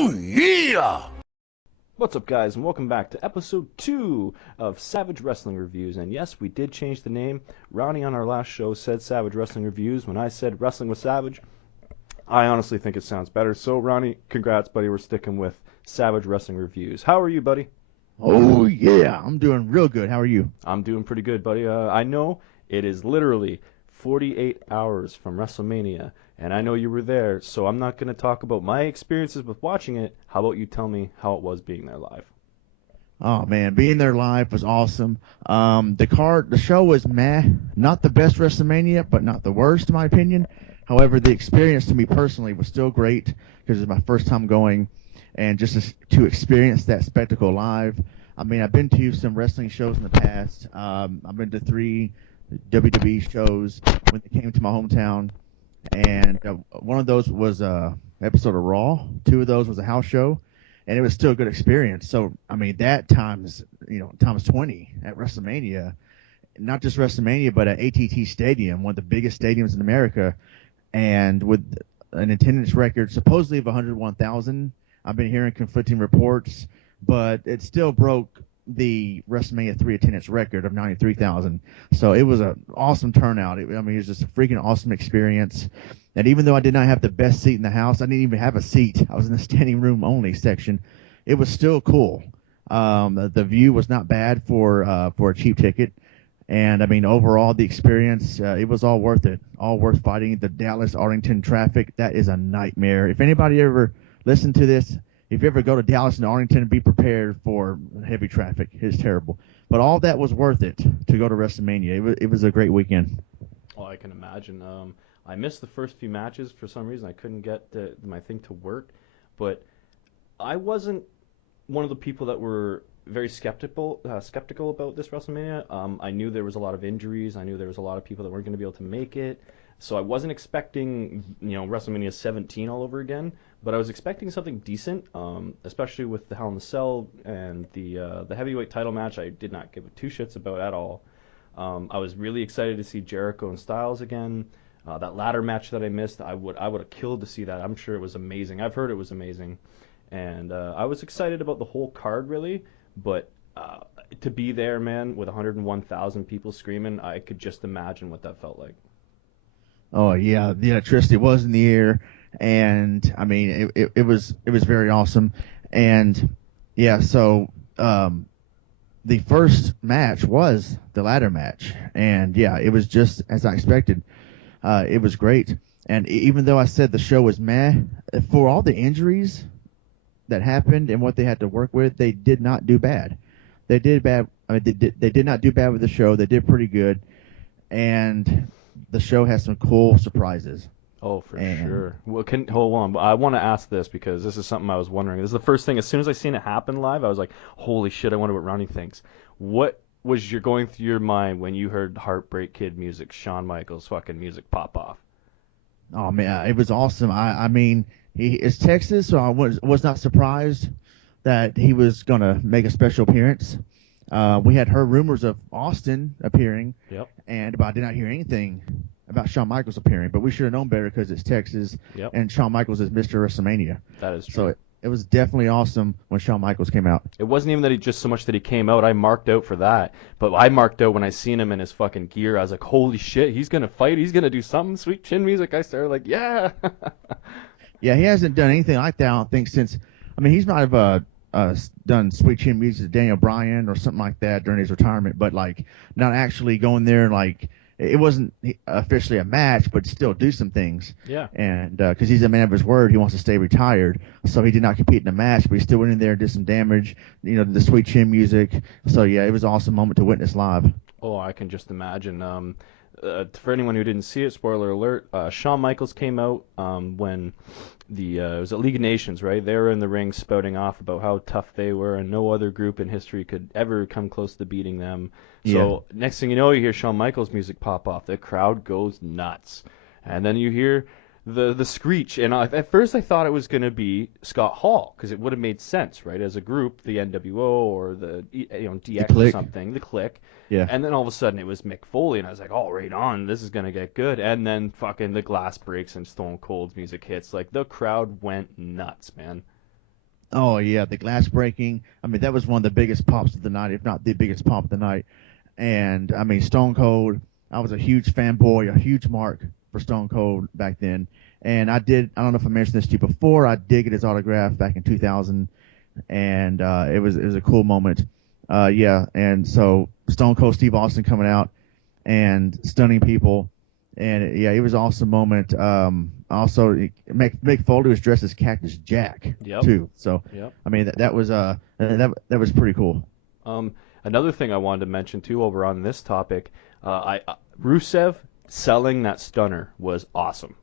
Oh, yeah! What's up, guys, and welcome back to episode 2 of Savage Wrestling Reviews. And yes, we did change the name. Ronnie on our last show said Savage Wrestling Reviews. When I said Wrestling with Savage, I honestly think it sounds better. So, Ronnie, congrats, buddy. We're sticking with Savage Wrestling Reviews. How are you, buddy? Oh, yeah. I'm doing real good. How are you? I'm doing pretty good, buddy. I know it is literally 48 hours from WrestleMania, and I know you were there, so I'm not going to talk about my experiences with watching it. How about you tell me how it was being there live? Oh, man. Being there live was awesome. The show was meh. Not the best WrestleMania, but not the worst, in my opinion. However, the experience to me personally was still great because it's my first time going, and just to experience that spectacle live. I mean, I've been to some wrestling shows in the past. I've been to 3 WWE shows when they came to my hometown, and one of those was a episode of Raw. 2 of those was a house show, and it was still a good experience. So, I mean, that times 20 at WrestleMania, not just WrestleMania, but at AT&T Stadium, one of the biggest stadiums in America, and with an attendance record supposedly of 101,000. I've been hearing conflicting reports, but it still broke the WrestleMania 3 attendance record of 93,000. So it was an awesome turnout. It was just a freaking awesome experience. And even though I did not have the best seat in the house, I didn't even have a seat. I was in the standing room only section. It was still cool. The view was not bad for a cheap ticket. And, I mean, overall, the experience, it was all worth it. All worth fighting. The Dallas-Arlington traffic, that is a nightmare. If anybody ever listened to this, if you ever go to Dallas and Arlington, be prepared for heavy traffic. It's terrible. But all that was worth it to go to WrestleMania. It was a great weekend. Oh, I can imagine. I missed the first few matches for some reason. I couldn't get my thing to work. But I wasn't one of the people that were very skeptical about this WrestleMania. I knew there was a lot of injuries. I knew there was a lot of people that weren't going to be able to make it. So I wasn't expecting, WrestleMania 17 all over again. But I was expecting something decent, especially with the Hell in a Cell and the heavyweight title match. I did not give a 2 shits about at all. I was really excited to see Jericho and Styles again. That ladder match that I missed, I would have killed to see that. I'm sure it was amazing. I've heard it was amazing, and I was excited about the whole card really. But to be there, man, with 101,000 people screaming, I could just imagine what that felt like. Oh, yeah. The electricity was in the air. And, I mean, it was very awesome. And, yeah, so the first match was the ladder match. And, yeah, it was just as I expected. It was great. And even though I said the show was meh, for all the injuries that happened and what they had to work with, they did not do bad. They did bad. I mean, they did not do bad with the show. They did pretty good. And the show has some cool surprises. Oh, for sure. Well, hold on. I want to ask this because this is something I was wondering. This is the first thing. As soon as I seen it happen live, I was like, "Holy shit!" I wonder what Ronnie thinks. What was going through your mind when you heard Heartbreak Kid music, Shawn Michaels fucking music pop off? Oh man, it was awesome. I mean, it's Texas, so I was not surprised that he was gonna make a special appearance. We had heard rumors of Austin appearing, Yep. but I did not hear anything about Shawn Michaels appearing. But we should have known better because it's Texas, Yep. and Shawn Michaels is Mr. WrestleMania. That is true. So it was definitely awesome when Shawn Michaels came out. It wasn't even that he just so much that he came out. I marked out for that. But I marked out when I seen him in his fucking gear. I was like, holy shit, he's going to fight. He's going to do something. Sweet chin music. I started like, yeah. Yeah, he hasn't done anything like that, I don't think, since. I mean, he's might have done Sweet Chin music to Daniel Bryan or something like that during his retirement, but like not actually going there and like it wasn't officially a match, but still do some things. Yeah. And because he's a man of his word, he wants to stay retired, so he did not compete in a match, but he still went in there and did some damage. The Sweet Chin music. So yeah, it was an awesome moment to witness live. Oh, I can just imagine. For anyone who didn't see it, spoiler alert, Shawn Michaels came out when it was at League of Nations, right? They were in the ring spouting off about how tough they were and no other group in history could ever come close to beating them. So next thing you know, you hear Shawn Michaels music pop off. The crowd goes nuts. And then you hear the screech. And at first I thought it was going to be Scott Hall because it would have made sense, right? As a group, the NWO or the DX or something, the Click. Yeah. And then all of a sudden it was Mick Foley, and I was like, oh, right on, this is going to get good. And then fucking the glass breaks and Stone Cold's music hits. Like, the crowd went nuts, man. Oh yeah, the glass breaking. I mean, that was one of the biggest pops of the night, if not the biggest pop of the night. And I mean, Stone Cold. I was a huge fanboy, a huge mark for Stone Cold back then. And I did. I don't know if I mentioned this to you before. I did get his autograph back in 2000, and it was a cool moment. Yeah, and so Stone Cold Steve Austin coming out and stunning people. And yeah, it was an awesome moment. Also, Mick Foley was dressed as Cactus Jack Yep. too. So, Yep. I mean, that was pretty cool. Um, Another thing I wanted to mention too, while we're on this topic, Rusev selling that stunner was awesome.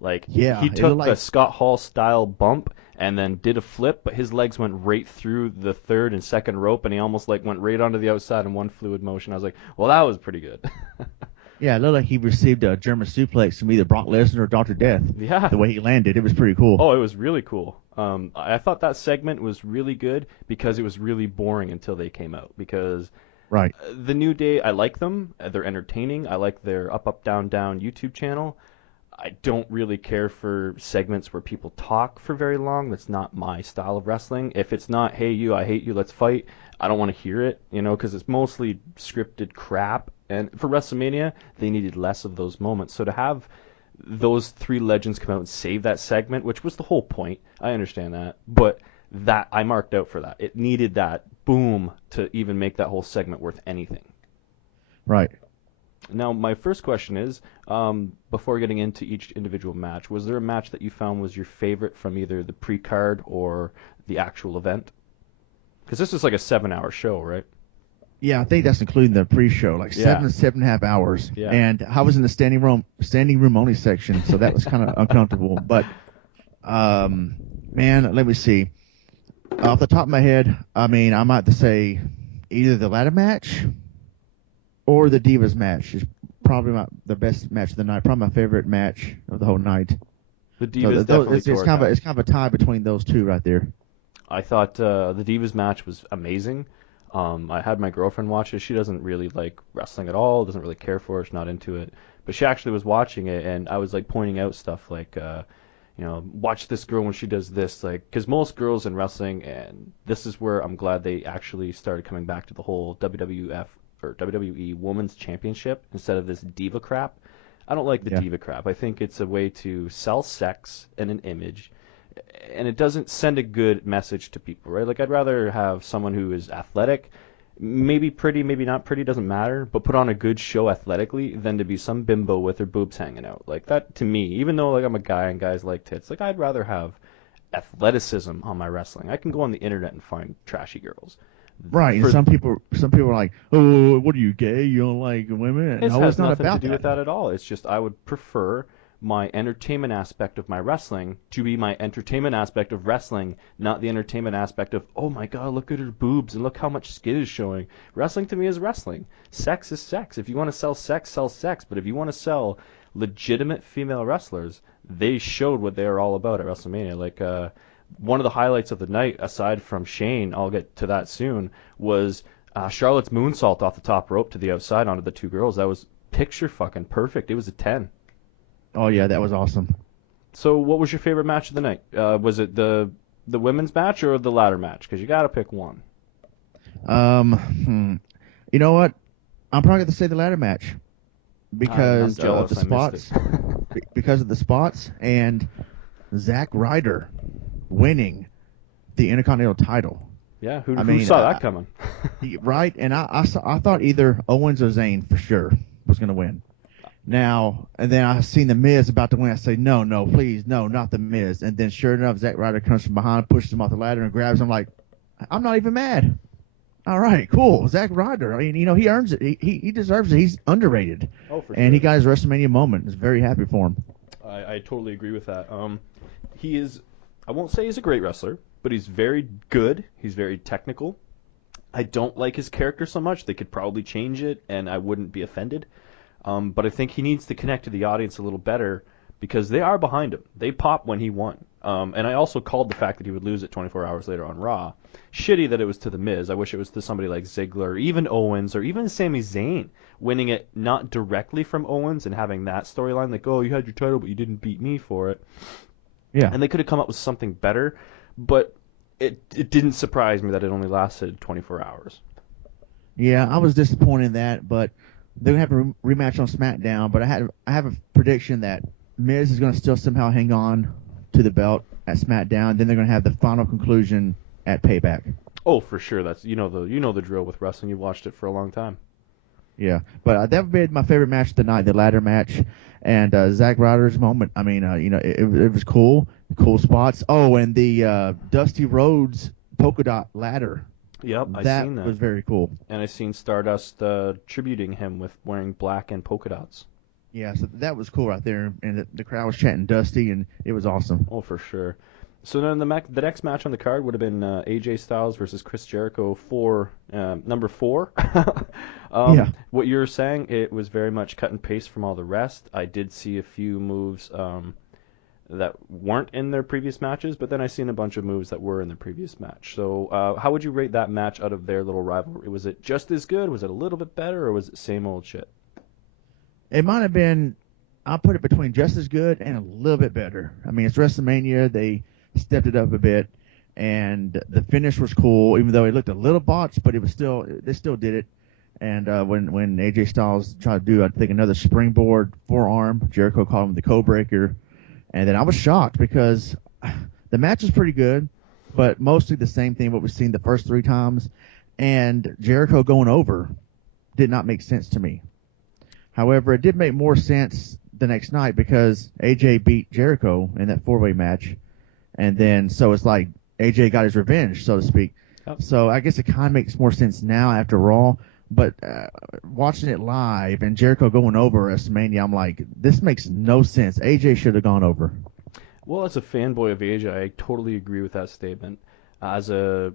Like he Yeah, it looked took a like Scott Hall style bump and then did a flip, but his legs went right through the third and second rope, and he almost like went right onto the outside in one fluid motion. I was like, well, that was pretty good. yeah, it looked like he received a German suplex from either Brock Lesnar or Doctor Death. Yeah. The way he landed, it was pretty cool. Oh, it was really cool. I thought that segment was really good because it was really boring until they came out. Because Right. the New Day, I like them. They're entertaining. I like their Up Up Down Down YouTube channel. I don't really care for segments where people talk for very long. That's not my style of wrestling. If it's not, hey you, I hate you, let's fight, I don't want to hear it, because it's mostly scripted crap. And for WrestleMania, they needed less of those moments. So to have those three legends come out and save that segment, which was the whole point, I understand that, but that I marked out for that. It needed that boom to even make that whole segment worth anything. Right. Now, my first question is, before getting into each individual match, was there a match that you found was your favorite from either the pre-card or the actual event? Because this is like a 7-hour show, right? Yeah, I think that's including the pre-show, like Yeah, 7.5 hours. yeah. And I was in the standing room only section, so that was kind of uncomfortable. But man, let me see. Off the top of my head, I mean, I might have to say either the ladder match or the Divas match is probably the best match of the night. Probably my favorite match of the whole night. The So Divas definitely it's tore it kind of down. it's kind of a tie between those two right there. I thought the Divas match was amazing. I had my girlfriend watch it. She doesn't really like wrestling at all, doesn't really care for it, she's not into it. But she actually was watching it, and I was like pointing out stuff like, watch this girl when she does this, like, because most girls in wrestling, and this is where I'm glad they actually started coming back to the whole WWF or WWE Women's Championship instead of this diva crap. I don't like the Yeah. diva crap. I think it's a way to sell sex and an image, and it doesn't send a good message to people, right? Like I'd rather have someone who is athletic, maybe pretty, maybe not pretty, doesn't matter, but put on a good show athletically than to be some bimbo with her boobs hanging out. Like that to me, even though like I'm a guy and guys like tits, like I'd rather have athleticism on my wrestling. I can go on the internet and find trashy girls. Right, and For some people are like, "Oh, what are you gay? You don't like women?" It No, it's has not nothing to about do with that. that at all. It's just I would prefer my entertainment aspect of my wrestling to be my entertainment aspect of wrestling, not the entertainment aspect of, oh my god, look at her boobs and look how much skin is showing. Wrestling to me is wrestling. Sex is sex. If you want to sell sex, sell sex. But if you want to sell legitimate female wrestlers, they showed what they were all about at WrestleMania. Like, one of the highlights of the night, aside from Shane, I'll get to that soon, was Charlotte's moonsault off the top rope to the outside onto the two girls. That was picture fucking perfect. It was a 10. Oh yeah, that was awesome. So, what was your favorite match of the night? Was it the women's match or the ladder match? Because you got to pick one. Hmm. You know what? I'm probably going to say the ladder match I'm because of the jealous. I missed it. spots, because of the spots, and Zack Ryder winning the Intercontinental title. Yeah, who I who mean, saw that coming? right? And I thought either Owens or Zayn for sure was going to win. Now, and then I seen the Miz about to win. I say, no, no, please, no, not the Miz. And then sure enough, Zack Ryder comes from behind, pushes him off the ladder, and grabs him. Like, I'm not even mad. All right, cool. Zack Ryder. I mean, he earns it. He deserves it. He's underrated, Oh, for and he sure. got his WrestleMania moment. I was very happy for him. I totally agree with that. He is. I won't say he's a great wrestler, but he's very good. He's very technical. I don't like his character so much. They could probably change it, and I wouldn't be offended. But I think he needs to connect to the audience a little better because they are behind him. They pop when he won. And I also called the fact that he would lose it 24 hours later on Raw. Shitty that it was to The Miz. I wish it was to somebody like Ziggler, or even Owens, or even Sami Zayn, winning it not directly from Owens and having that storyline like, oh, you had your title, but you didn't beat me for it. Yeah, And they could have come up with something better. But it didn't surprise me that it only lasted 24 hours. Yeah, I was disappointed in that, but they're gonna have a rematch on SmackDown. But I have a prediction that Miz is gonna still somehow hang on to the belt at SmackDown. Then they're gonna have the final conclusion at Payback. Oh, for sure. That's you know the drill with wrestling. You watched it for a long time. Yeah, but that would be my favorite match of the night, the ladder match, and Zack Ryder's moment. I mean, it was cool, cool spots. Oh, and the Dusty Rhodes polka dot ladder, Yep, I that seen that, was very cool. and I seen Stardust tributing him with wearing black and polka dots. Yeah, so that was cool right there, and the crowd was chanting Dusty, and it was awesome. Oh, for sure. So then the next match on the card would have been AJ Styles versus Chris Jericho for number 4. Yeah. What you're saying, it was very much cut and paste from all the rest. I did see a few moves that weren't in their previous matches, but then I seen a bunch of moves that were in the previous match. So how would you rate that match out of their little rivalry? Was it just as good? Was it a little bit better, or was it same old shit? It might have been. I'll put it between just as good and a little bit better. I mean, it's WrestleMania. They stepped it up a bit, and the finish was cool, even though it looked a little botched, but it was still they still did it. And when AJ Styles tried to do, I think, another springboard forearm, Jericho called him the Codebreaker, and then I was shocked because the match was pretty good, but mostly the same thing what we've seen the first 3 times, and Jericho going over did not make sense to me. However, it did make more sense the next night because AJ beat Jericho in that 4-way match, and then so it's like AJ got his revenge, so to speak. Yep. So I guess it kind of makes more sense now after Raw. But watching it live and Jericho going over WrestleMania, I'm like, this makes no sense. AJ should have gone over. Well, as a fanboy of AJ, I totally agree with that statement. As a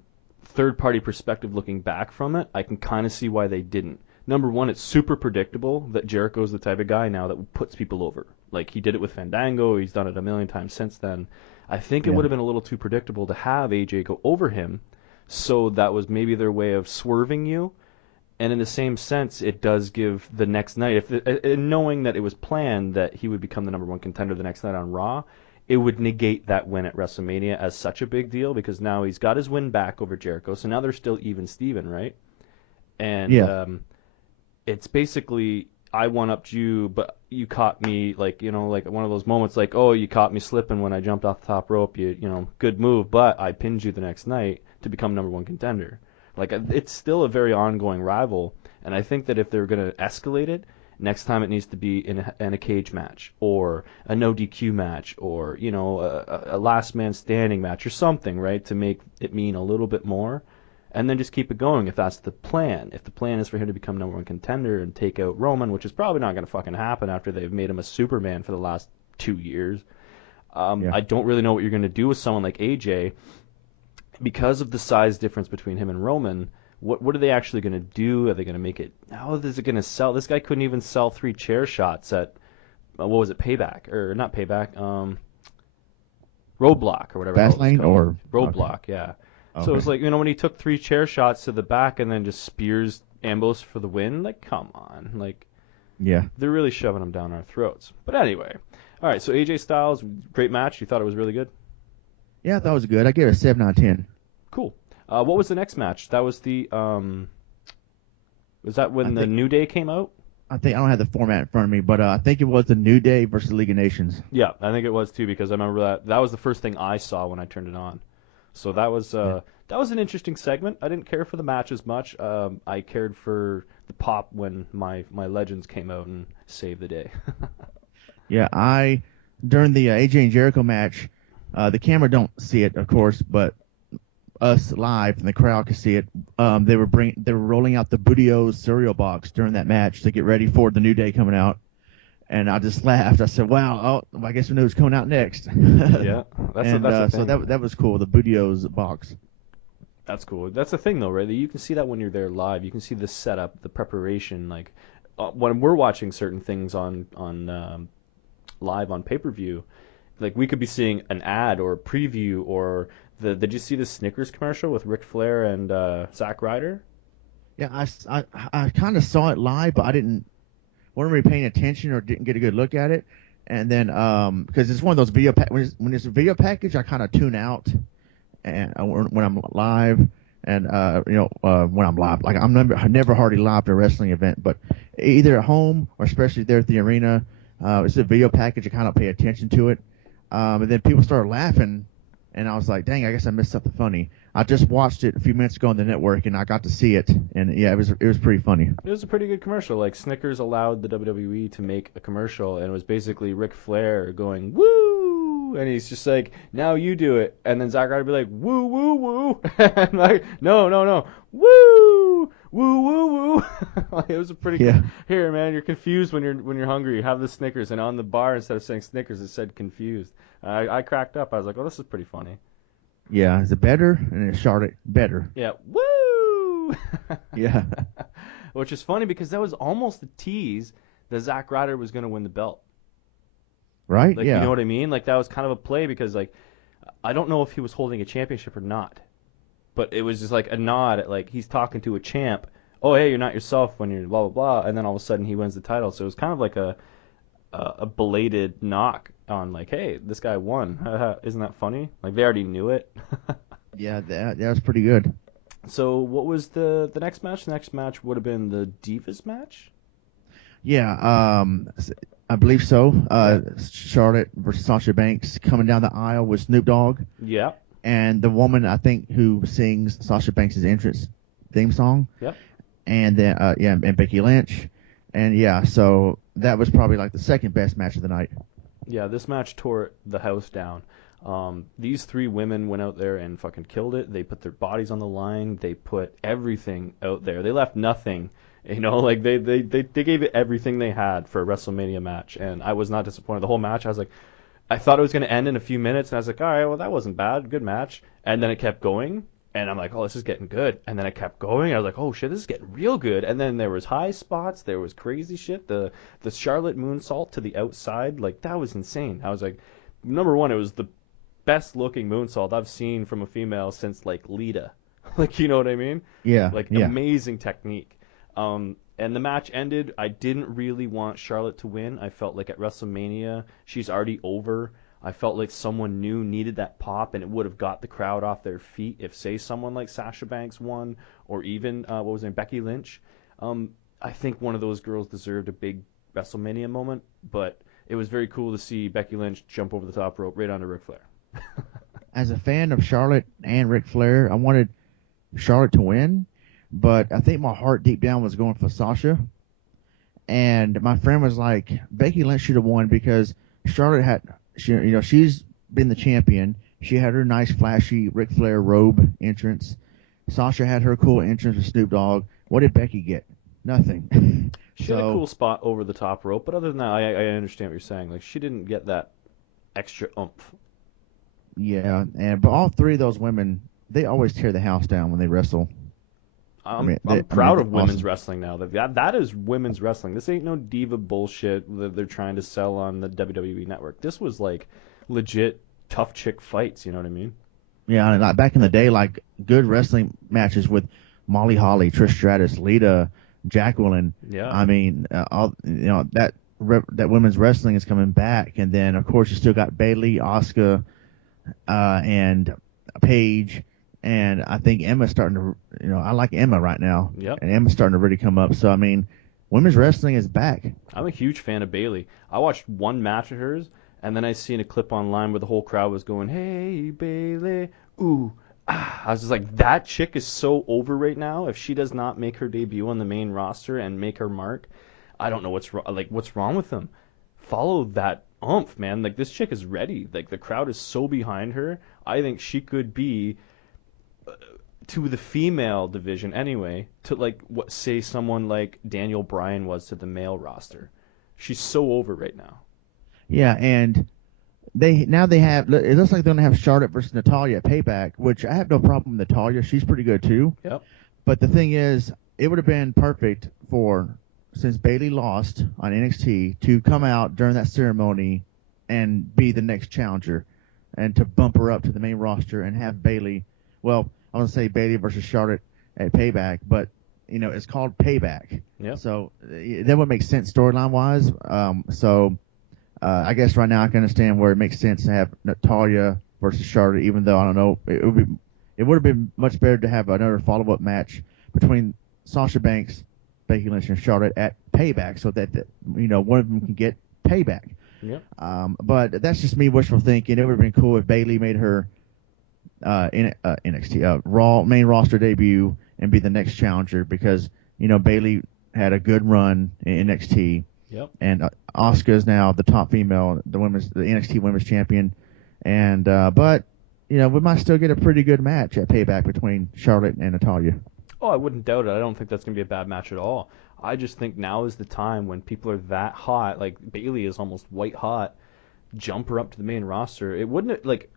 third-party perspective looking back from it, I can kind of see why they didn't. Number one, it's super predictable that Jericho's the type of guy now that puts people over. Like, he did it with Fandango. He's done it a million times since then. I think it would have been a little too predictable to have AJ go over him, so that was maybe their way of swerving you. And in the same sense, it does give the next night, knowing that it was planned that he would become the number 1 contender the next night on Raw, it would negate that win at WrestleMania as such a big deal because now he's got his win back over Jericho. So now they're still even Steven, right? And Yeah. it's basically I one-upped you, but you caught me, like, like one of those moments like, oh, you caught me slipping when I jumped off the top rope. Good move, but I pinned you the next night to become number 1 contender. Like, it's still a very ongoing rival, and I think that if they're going to escalate it, next time it needs to be in a cage match or a no DQ match or, a last man standing match or something, right, to make it mean a little bit more, and then just keep it going if that's the plan. If the plan is for him to become number 1 contender and take out Roman, which is probably not going to fucking happen after they've made him a Superman for the last 2 years, Yeah. I don't really know what you're going to do with someone like AJ because of the size difference between him and Roman. What are they actually going to do? Are they going to make it? How is it going to sell? This guy couldn't even sell 3 chair shots at what was it? Payback or not Payback? Roadblock or whatever the hell it was Fastlane called. or Roadblock, okay. yeah. So Okay. it's like when he took 3 chair shots to the back and then just spears Ambrose for the win. Like, come on, like Yeah. they're really shoving him down our throats. But anyway, all right. So AJ Styles, great match. You thought it was really good. Yeah, that was good. I gave it a 7 out of 10. Cool. What was the next match? That was the was that when the New Day came out? I think I don't have the format in front of me, but I think it was the New Day versus League of Nations. Yeah, I think it was too because I remember that was the first thing I saw when I turned it on. So that was an interesting segment. I didn't care for the match as much. I cared for the pop when my legends came out and saved the day. Yeah, during the AJ and Jericho match, the camera don't see it, of course, but us live and the crowd could see it. They were rolling out the Budios cereal box during that match to get ready for the New Day coming out, and I just laughed. I said, "Wow, oh, I guess we know who's coming out next." Yeah, that's and the so thing. that was cool. The Budios box. That's cool. That's the thing, though, right? You can see that when you're there live. You can see the setup, the preparation. Like when we're watching certain things on live on pay-per-view, like we could be seeing an ad or a preview or did you see the Snickers commercial with Ric Flair and Zack Ryder? Yeah, I kind of saw it live, but I wasn't really paying attention or didn't get a good look at it. And then because it's one of those video when it's a video package, I kind of tune out and when I'm live, and when I'm live, like I never hardly live at a wrestling event, but either at home or especially there at the arena, it's a video package. I kind of pay attention to it, and then people started laughing, and I was like, dang, I guess I missed something funny. I just watched it a few minutes ago on the network, and I got to see it, and yeah, it was pretty funny. It was a pretty good commercial. Like Snickers allowed the WWE to make a commercial, and it was basically Ric Flair going woo, and he's just like, "Now you do it," and then Zack Ryder be like, "Woo woo woo," and like, "No no no, woo woo woo woo." Like, it was a pretty good. Yeah, Here, man, you're confused when you're hungry. Have the Snickers, and on the bar instead of saying Snickers, it said confused. I cracked up. I was like, "Oh, this is pretty funny." yeah, is it better? And it's Charlotte better. Yeah, woo. Yeah, Which is funny because that was almost a tease that Zack Ryder was going to win the belt. right. Like, you know Yeah, what I mean? Like, that was kind of a play because, like, I don't know if he was holding a championship or not, but it was just like a nod at, like, he's talking to a champ. Oh, hey, you're not yourself when you're blah, blah, blah. And then all of a sudden he wins the title. So it was kind of like a belated knock on, like, hey, this guy won. Isn't that funny? Like, they already knew it. yeah, that was pretty good. So what was the next match? The next match would have been the Divas match? Yeah, I believe so. Yeah. Charlotte versus Sasha Banks coming down the aisle with Snoop Dogg Yeah. and the woman I think who sings Sasha Banks' entrance theme song, Yep. and then and Becky Lynch, and yeah, so that was probably like the second best match of the night. Yeah, this match tore the house down. These three women went out there and fucking killed it. They put their bodies on the line. They put everything out there. They left nothing. You know, like they gave it everything they had for a WrestleMania match, and I was not disappointed. The whole match, I was like, I thought it was going to end in a few minutes, and I was like, all right, well, that wasn't bad. Good match. And then it kept going, and I'm like, oh, this is getting good. And then it kept going. I was like, oh, shit, this is getting real good. And then there was high spots. There was crazy shit. The Charlotte moonsault to the outside, like, that was insane. I was like, number one, it was the best looking moonsault I've seen from a female since, like, Lita. Like, you know what I mean? Yeah, Like, yeah, amazing technique. And the match ended. I didn't really want Charlotte to win. I felt like at WrestleMania, she's already over. I felt like someone new needed that pop, and it would have got the crowd off their feet if, say, someone like Sasha Banks won, or even what was her name, Becky Lynch. I think one of those girls deserved a big WrestleMania moment, but it was very cool to see Becky Lynch jump over the top rope right onto Ric Flair. as a fan of Charlotte and Ric Flair, I wanted Charlotte to win, but I think my heart deep down was going for Sasha. And my friend was like, Becky Lynch should have won because Charlotte she's been the champion. She had her nice flashy Ric Flair robe entrance. Sasha had her cool entrance with Snoop Dogg. What did Becky get? Nothing. She had a So cool spot over the top rope, but other than that, I understand what you're saying. Like, she didn't get that extra oomph. yeah, but all three of those women, they always tear the house down when they wrestle. I'm proud of They're women's awesome. wrestling now. That is women's wrestling. This ain't no diva bullshit that they're trying to sell on the WWE network. This was like legit tough chick fights. You know what I mean? Yeah, and like back in the day, like good wrestling matches with Molly Holly, Trish Stratus, Lita, Jacqueline. Yeah. I mean, all that women's wrestling is coming back, and then of course you still got Bayley, Asuka, and Paige, and I think Emma's starting to. I like Emma right now, Yep. and Emma's starting to really come up. So I mean, women's wrestling is back. I'm a huge fan of Bayley. I watched one match of hers, and then I seen a clip online where the whole crowd was going, "Hey Bayley, ooh." Ah. I was just like, that chick is so over right now. If she does not make her debut on the main roster and make her mark, I don't know what's wrong. Like, what's wrong with them? Follow that oomph, man. Like, this chick is ready. Like, the crowd is so behind her. I think she could be to the female division anyway. To like what say someone like Daniel Bryan was to the male roster. She's so over right now. Yeah, and they have. It looks like they're gonna have Charlotte versus Natalia at Payback, which I have no problem with Natalia. She's pretty good too. Yep. But the thing is, it would have been perfect for since Bayley lost on NXT to come out during that ceremony and be the next challenger, and to bump her up to the main roster and have Bayley. Well, I want to say Bayley versus Charlotte at Payback, but it's called Payback. Yep. So that would make sense storyline wise. I guess right now I can understand where it makes sense to have Natalia versus Charlotte. Even though I don't know, it would have been much better to have another follow up match between Sasha Banks, Becky Lynch, and Charlotte at Payback, so that one of them can get payback. Yep. But that's just me wishful thinking. It would have been cool if Bayley made her NXT Raw main roster debut and be the next challenger, because Bayley had a good run in NXT. Yep. And Asuka is now the top female, the NXT Women's Champion, and but we might still get a pretty good match at Payback between Charlotte and Natalya. Oh, I wouldn't doubt it. I don't think that's going to be a bad match at all. I just think now is the time when people are that hot, like Bayley is almost white hot, jump her up to the main roster. It wouldn't like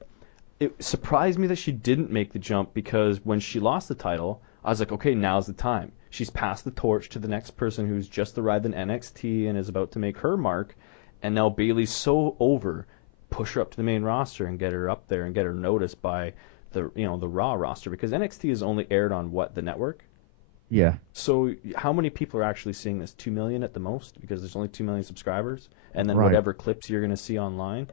it surprised me that she didn't make the jump, because when she lost the title, I was like, okay, now's the time. She's passed the torch to the next person who's just arrived in NXT and is about to make her mark, and now Bayley's so over. Push her up to the main roster and get her up there and get her noticed by the Raw roster, because NXT is only aired on the network. Yeah. So how many people are actually seeing this? 2 million at the most, because there's only 2 million subscribers, and then Right. whatever clips you're going to see online.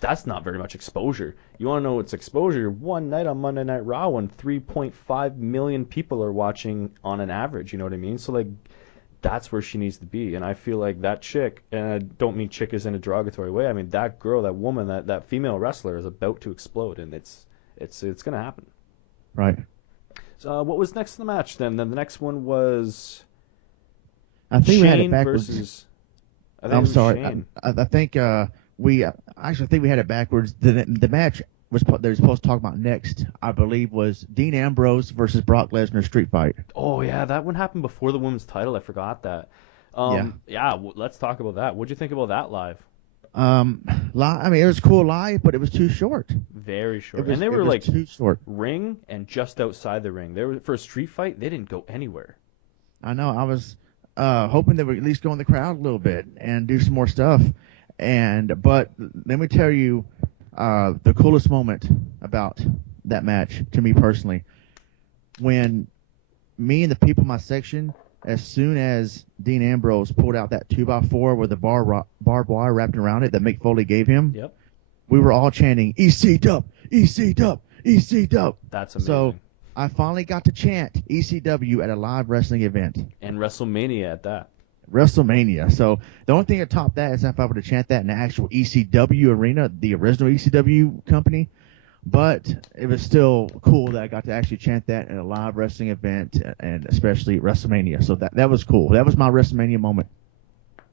That's not very much exposure. You want to know what's exposure? One night on Monday Night Raw when 3.5 million people are watching on an average. You know what I mean? So like, that's where she needs to be. And I feel like that chick, and I don't mean chick as in a derogatory way. I mean that girl, that woman, that female wrestler is about to explode, and it's going to happen. Right. So what was next in the match then? Then the next one was I think we had it Shane backwards. versus. I think it I'm was sorry. Shane. I think we actually think we had it backwards. The match they're supposed to talk about next, I believe, was Dean Ambrose versus Brock Lesnar street fight. Oh yeah, that one happened before the women's title. I forgot that. Yeah. Yeah. Let's talk about that. What'd you think about that live? I mean, it was cool live, but it was too short. Very short. And they It were was like too short. ring and just outside the ring. They were for a street fight. They didn't go anywhere. I know. I was hoping they would at least go in the crowd a little bit and do some more stuff. But let me tell you, the coolest moment about that match to me personally, when me and the people in my section, as soon as Dean Ambrose pulled out that 2x4 with the barbed wire wrapped around it that Mick Foley gave him, Yep. we were all chanting EC Dub, EC Dub, EC Dub. That's amazing. So I finally got to chant ECW at a live wrestling event. And WrestleMania at that. WrestleMania. So the only thing that topped that is if I were to chant that in the actual ECW arena, the original ECW company. But it was still cool that I got to actually chant that in a live wrestling event, and especially WrestleMania. So that was cool. That was my WrestleMania moment.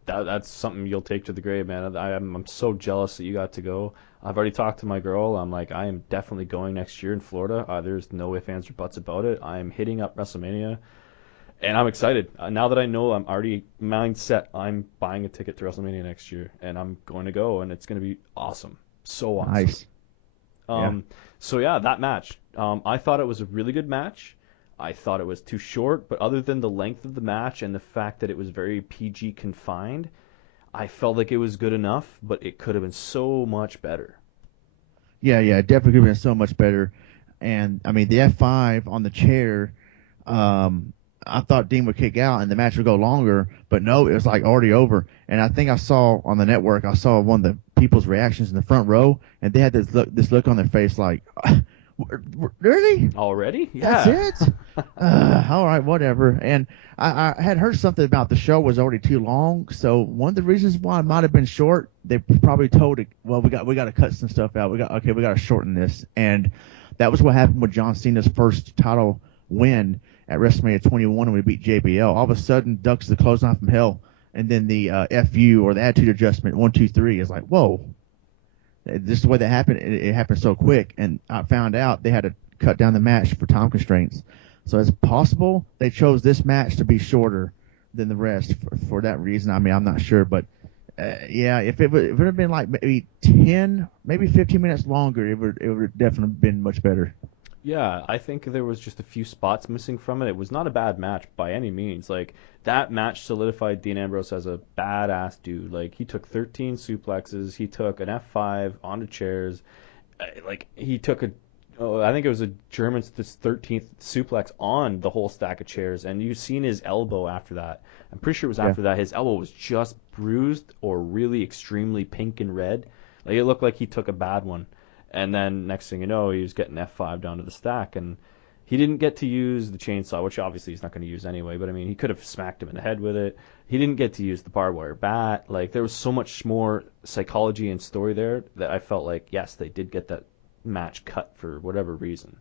That's something you'll take to the grave, man. I'm so jealous that you got to go. I've already talked to my girl. I'm like, I am definitely going next year in Florida. There's no ifs, ands, or buts about it. I'm hitting up WrestleMania, and I'm excited. Now that I know, I'm already mindset. I'm buying a ticket to WrestleMania next year, and I'm going to go, and it's going to be awesome. So awesome. Nice. So yeah, that match. I thought it was a really good match. I thought it was too short, but other than the length of the match and the fact that it was very PG confined, I felt like it was good enough, but it could have been so much better. Yeah, it definitely could have been so much better. And I mean, the F5 on the chair, I thought Dean would kick out and the match would go longer, but no, it was like already over. And I think I saw on the network, I saw one of the people's reactions in the front row, and they had this look on their face like, really? Already? Yeah. That's it? All right, whatever. And I had heard something about the show was already too long, so one of the reasons why it might have been short, they probably told it, well, we got to cut some stuff out. We got to shorten this. And that was what happened with John Cena's first title win at WrestleMania 21 when we beat JBL. All of a sudden, ducks the clothesline from hell, and then the FU or the attitude adjustment 1, 2, 3 is like, whoa. This is the way that happened. It happened so quick, and I found out they had to cut down the match for time constraints. So it's possible they chose this match to be shorter than the rest for that reason. I mean, I'm not sure, but yeah, if it would have been like maybe 10, maybe 15 minutes longer, it would definitely been much better. Yeah, I think there was just a few spots missing from it. It was not a bad match by any means. Like, that match solidified Dean Ambrose as a badass dude. Like, he took 13 suplexes, he took an F5 onto chairs. Like, he took I think it was a German's 13th suplex on the whole stack of chairs, and you've seen his elbow after that. I'm pretty sure it was after that. His elbow was just bruised or really extremely pink and red. Like, it looked like he took a bad one. And then next thing you know, he was getting F5 down to the stack, and he didn't get to use the chainsaw, which obviously he's not going to use anyway. But I mean, he could have smacked him in the head with it. He didn't get to use the barbed wire bat. Like there was so much more psychology and story there that I felt like yes, they did get that match cut for whatever reason.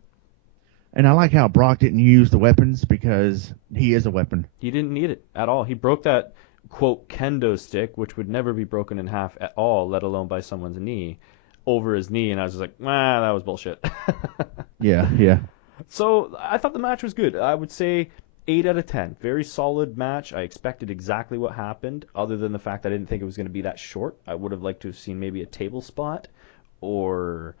And I like how Brock didn't use the weapons because he is a weapon. He didn't need it at all. He broke that quote kendo stick, which would never be broken in half at all, let alone by someone's knee, over his knee, and I was just like, that was bullshit. Yeah, yeah. So I thought the match was good. I would say 8 out of 10. Very solid match. I expected exactly what happened, other than the fact I didn't think it was going to be that short. I would have liked to have seen maybe a table spot or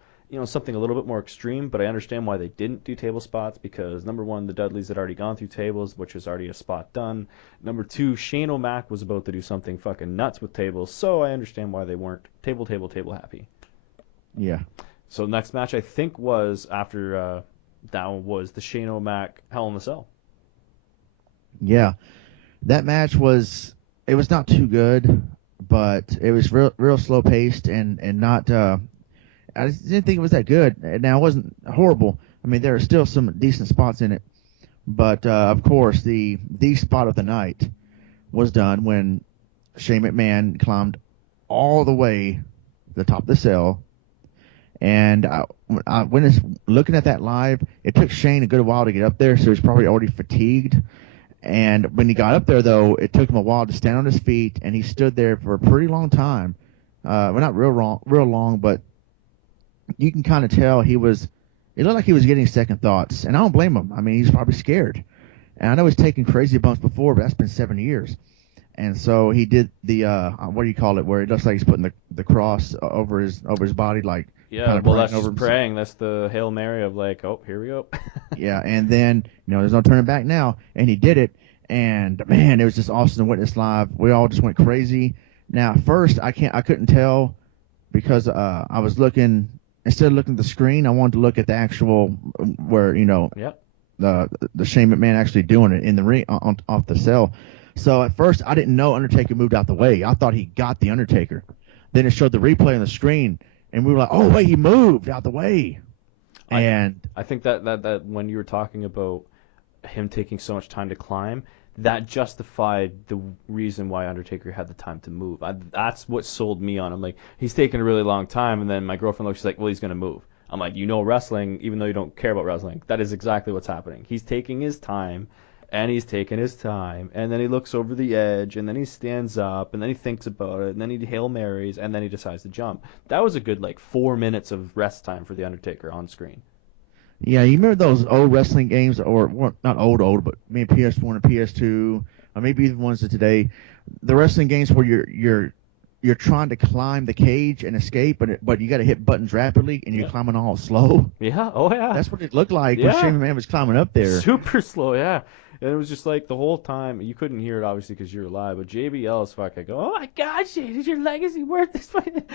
something a little bit more extreme, but I understand why they didn't do table spots because number one, the Dudleys had already gone through tables, which was already a spot done. Number two, Shane O'Mac was about to do something fucking nuts with tables, so I understand why they weren't table happy. Yeah. So next match I think was after that was the Shane O'Mac Hell in a Cell. Yeah. That match was not too good, but it was real slow paced and not I just didn't think it was that good. Now, it wasn't horrible. I mean, there are still some decent spots in it. But, of course, the spot of the night was done when Shane McMahon climbed all the way to the top of the cell. And when looking at that live, it took Shane a good while to get up there, so he was probably already fatigued. And when he got up there, though, it took him a while to stand on his feet, and he stood there for a pretty long time. Well, not real long, but you can kind of tell it looked like he was getting second thoughts, and I don't blame him. I mean, he's probably scared. And I know he's taken crazy bumps before, but that's been 7 years. And so he did the, what do you call it, where it looks like he's putting the cross over his body, like, yeah, kind of well, that's over just praying. That's the Hail Mary of like, oh, here we go. Yeah, and then, there's no turning back now, and he did it. And, man, it was just awesome to witness live. We all just went crazy. Now, at first, I couldn't tell because I was looking. Instead of looking at the screen, I wanted to look at the actual where Yep. the Shane McMahon actually doing it in the ring off the cell. So at first I didn't know Undertaker moved out the way. I thought he got the Undertaker. Then it showed the replay on the screen, and we were like, "Oh wait, he moved out the way." And I think that when you were talking about him taking so much time to climb, that justified the reason why Undertaker had the time to move. That's what sold me on him. Like, he's taking a really long time, and then my girlfriend looks, she's like, well, he's going to move. I'm like, wrestling, even though you don't care about wrestling, that is exactly what's happening. He's taking his time, and then he looks over the edge, and then he stands up, and then he thinks about it, and then he Hail Marys, and then he decides to jump. That was a good, 4 minutes of rest time for the Undertaker on screen. yeah, you remember those old wrestling games, or well, not old, but maybe PS1 and PS2, or maybe even ones of today. The wrestling games where you're trying to climb the cage and escape, but you got to hit buttons rapidly, and you're climbing all slow. Yeah, oh yeah. That's what it looked like when Shane McMahon was climbing up there. Super slow, yeah. And it was just like the whole time, you couldn't hear it obviously because you're live, but JBL is fucking go, oh my God, Shane, is your legacy worth this? It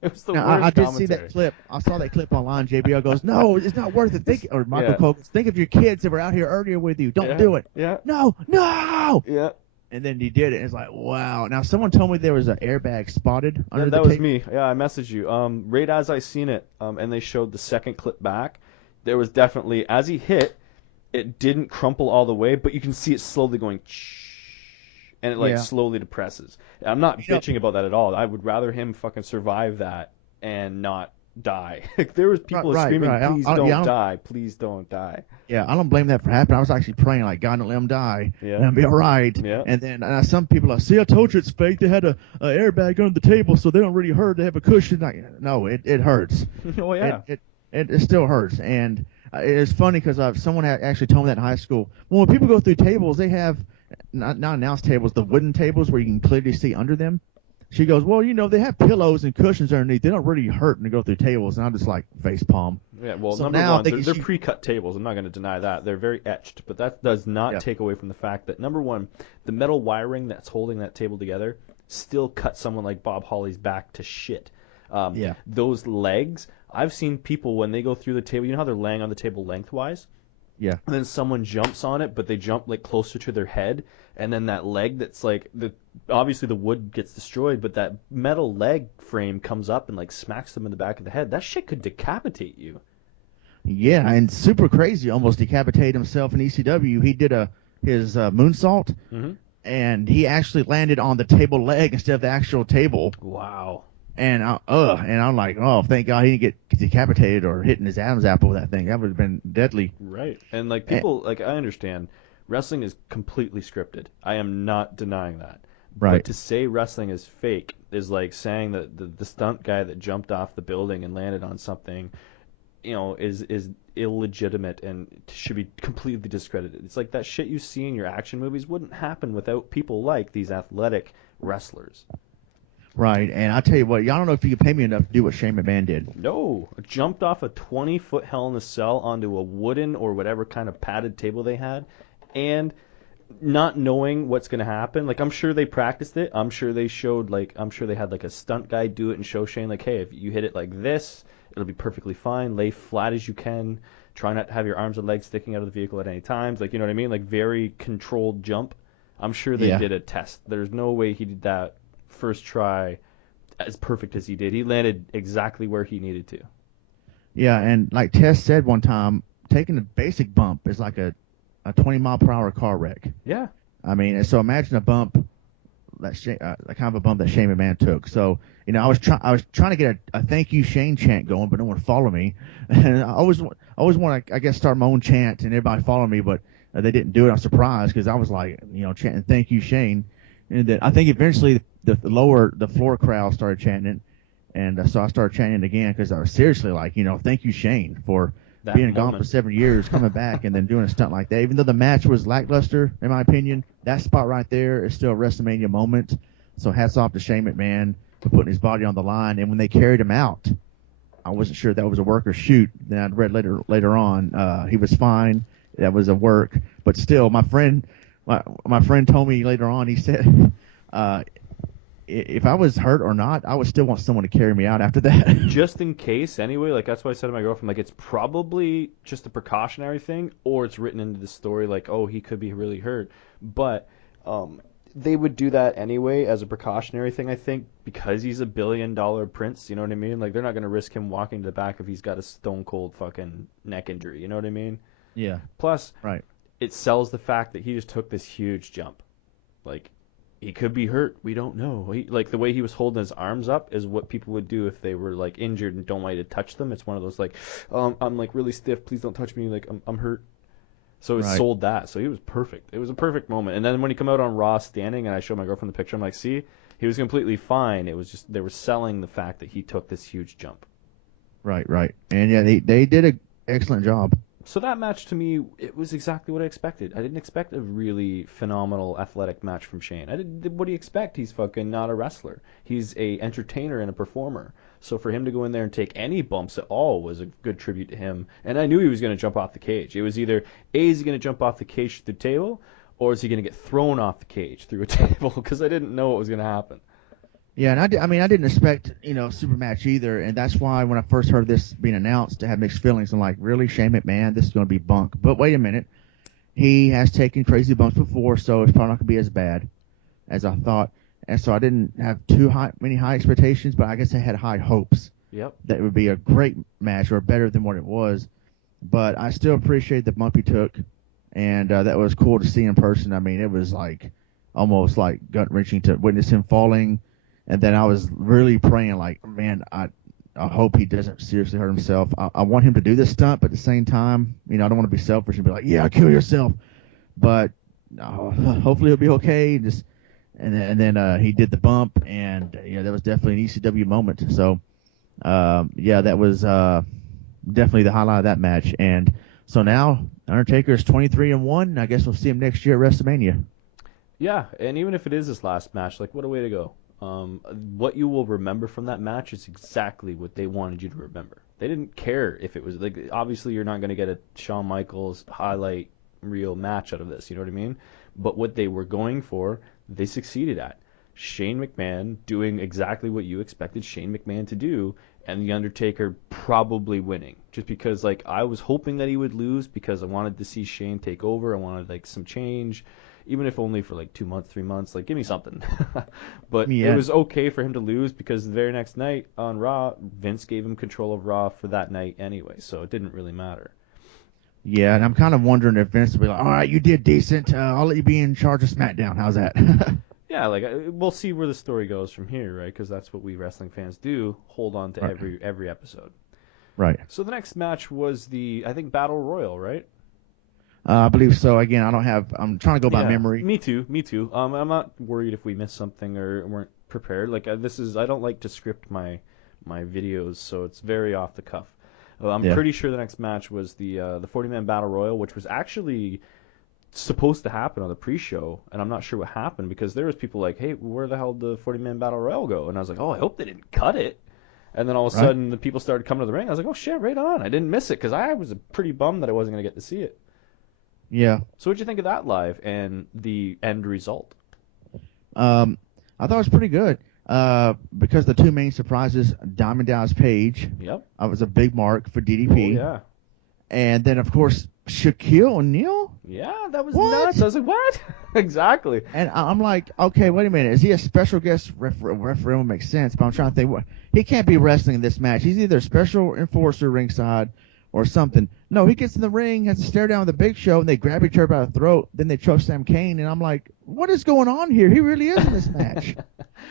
was the worst I did commentary. see that clip. I saw that clip online. JBL goes, no, it's not worth it. Or Michael Cole goes, think of your kids that were out here earlier with you. Don't do it. Yeah. No. Yeah. And then he did it. And it's like, wow. Now, someone told me there was an airbag spotted under the that tape. was me. Yeah, I messaged you. Right as I seen it, and they showed the second clip back, there was definitely, as he hit, it didn't crumple all the way, but you can see it slowly going, and it slowly depresses. I'm not bitching about that at all. I would rather him fucking survive that and not die. There was people screaming, please don't die, please don't die. Yeah, I don't blame that for happening. I was actually praying, like, God, don't let him die. Yeah. And I'll be all right. Yeah. And then some people are like, see, I told you it's fake. They had a airbag under the table, so they don't really hurt. They have a cushion. No, it hurts. Oh, yeah. It still hurts. And it's funny because someone had actually told me that in high school. Well, when people go through tables, they have not announced tables, the wooden tables where you can clearly see under them. She goes, well, they have pillows and cushions underneath. They don't really hurt when they go through tables. And I'm just like, face palm. Yeah, well, so number one, they're pre-cut tables. I'm not going to deny that. They're very etched. But that does not take away from the fact that, number one, the metal wiring that's holding that table together still cut someone like Bob Holly's back to shit. Those legs, I've seen people when they go through the table, you know how they're laying on the table lengthwise? Yeah. and then someone jumps on it, but they jump like closer to their head, and then that leg that's like the obviously the wood gets destroyed, but that metal leg frame comes up and like smacks them in the back of the head. That shit could decapitate you. Yeah, and super crazy, almost decapitated himself in ECW. He did his moonsault, Mm-hmm. and he actually landed on the table leg instead of the actual table. Wow. And I'm like, oh, thank God he didn't get decapitated or hitting his Adam's apple with that thing. That would have been deadly. Right. And like And, people like I understand wrestling is completely scripted. I am not denying that. But right. to say wrestling is fake is like saying that the stunt guy that jumped off the building and landed on something, is illegitimate and should be completely discredited. It's like that shit you see in your action movies wouldn't happen without people like these athletic wrestlers. Right. And I tell you what, y'all don't know if you can pay me enough to do what Shane McMahon did. No, jumped off a 20-foot Hell in a Cell onto a wooden or whatever kind of padded table they had, and not knowing what's going to happen. Like I'm sure they practiced it. I'm sure they showed I'm sure they had like a stunt guy do it and show Shane like, hey, if you hit it like this, it'll be perfectly fine. Lay flat as you can. Try not to have your arms and legs sticking out of the vehicle at any times. Like you know what I mean? Like very controlled jump. I'm sure they Yeah. did a test. There's no way he did that first try as perfect as he did. He landed exactly where he needed to. Yeah. And like Tess said one time, taking a basic bump is like a 20-mile-per-hour car wreck. Yeah. I mean, so imagine a bump the kind of a bump that Shane McMahon took. So, I was trying to get a thank you Shane chant going, but no one followed me. And I always want to, I guess, start my own chant and everybody follow me, but they didn't do it. I was surprised because I was like, chanting thank you Shane, and then I think eventually the floor crowd started chanting it, and so I started chanting it again because I was seriously like, thank you Shane for That being gone for moment. 7 years, coming back, and then doing a stunt like that. Even though the match was lackluster, in my opinion, that spot right there is still a WrestleMania moment. So hats off to Shane McMahon for putting his body on the line. And when they carried him out, I wasn't sure if that was a work or shoot. Then I read later on, he was fine. That was a work, but still, my friend told me later on. He said, uh, if I was hurt or not, I would still want someone to carry me out after that. Just in case, anyway, like that's why I said to my girlfriend, like it's probably just a precautionary thing, or it's written into the story, like oh he could be really hurt, but they would do that anyway as a precautionary thing, I think, because he's $1 billion prince. You know what I mean? Like they're not gonna risk him walking to the back if he's got a stone cold fucking neck injury. You know what I mean? Yeah, Plus, right. it sells the fact that he just took this huge jump. Like he could be hurt. We don't know. Like the way he was holding his arms up is what people would do if they were like injured and don't want you to touch them. It's one of those like, I'm like really stiff. Please don't touch me. Like I'm hurt. So it Right. sold that. So he was perfect. It was a perfect moment. And then when he come out on Raw standing, and I showed my girlfriend the picture, I'm like, see, he was completely fine. It was just they were selling the fact that he took this huge jump. Right, right. And yeah, they did an excellent job. So that match to me, it was exactly what I expected. I didn't expect a really phenomenal athletic match from Shane. I didn't. What do you expect? He's fucking not a wrestler. He's a entertainer and a performer. So for him to go in there and take any bumps at all was a good tribute to him. And I knew he was going to jump off the cage. It was either A, is he going to jump off the cage through the table, or is he going to get thrown off the cage through a table? Because I didn't know what was going to happen. Yeah, and I mean, I didn't expect, super match either, and that's why when I first heard this being announced, I had mixed feelings. I'm like, really, Shane McMahon, this is going to be bunk. But wait a minute, he has taken crazy bumps before, so it's probably not going to be as bad as I thought. And so I didn't have many high expectations, but I guess I had high hopes Yep. that it would be a great match or better than what it was. But I still appreciate the bump he took, and that was cool to see in person. I mean, it was like almost like gut wrenching to witness him falling, and then I was really praying, like, man, I hope he doesn't seriously hurt himself. I want him to do this stunt, but at the same time, I don't want to be selfish and be like, yeah, kill yourself. But hopefully he'll be okay. And then he did the bump, and that was definitely an ECW moment. So yeah, that was definitely the highlight of that match. And so now Undertaker is 23-1. I guess we'll see him next year at WrestleMania. Yeah, and even if it is his last match, like what a way to go. What you will remember from that match is exactly what they wanted you to remember. They didn't care if it was like obviously you're not going to get a Shawn Michaels highlight reel match out of this, you know what I mean? But what they were going for, they succeeded at. Shane McMahon doing exactly what you expected Shane McMahon to do, and The Undertaker probably winning. Just because like I was hoping that he would lose because I wanted to see Shane take over. I wanted like some change, even if only for like 2 months, 3 months. Like give me something. But it Yeah, was okay for him to lose because the very next night on Raw, Vince gave him control of Raw for that night anyway, so it didn't really matter. yeah, and I'm kind of wondering if Vince will be like, all right, you did decent. I'll let you be in charge of SmackDown. How's that? Yeah, like we'll see where the story goes from here, right? Because that's what we wrestling fans do: hold on to Right, every episode. right. So the next match was the I think Battle Royal, right? I believe so. Again, I don't have. I'm trying to go by Yeah, memory. me too, me too. I'm not worried if we missed something or weren't prepared. Like this is I don't like to script my videos, so it's very off the cuff. I'm Yeah. pretty sure the next match was the 40-man Battle Royal, which was actually supposed to happen on the pre-show, and I'm not sure what happened because there was people like, "Hey, where the hell did the 40-man Battle Royal go?" And I was like, "Oh, I hope they didn't cut it." And then all of a Right. sudden, the people started coming to the ring. I was like, "Oh shit, right on!" I didn't miss it because I was pretty bummed that I wasn't gonna get to see it. Yeah. So what'd you think of that live and the end result? Um, I thought it was pretty good. Because the two main surprises, Diamond Dallas Page, Yep. was a big mark for Oh DDP, yeah. and then of course Shaquille O'Neal. Yeah, that was nuts. I What? was like, what? Exactly. And I'm like, okay, wait a minute. Is he a special guest referee? Referee would make sense, but I'm trying to think. What he can't be wrestling in this match. He's either a special enforcer ringside or something. No, he gets in the ring, has to stare down with the Big Show, and they grab each other by the throat. Then they choke Sam Kane, and I'm like, what is going on here? He really is in this match.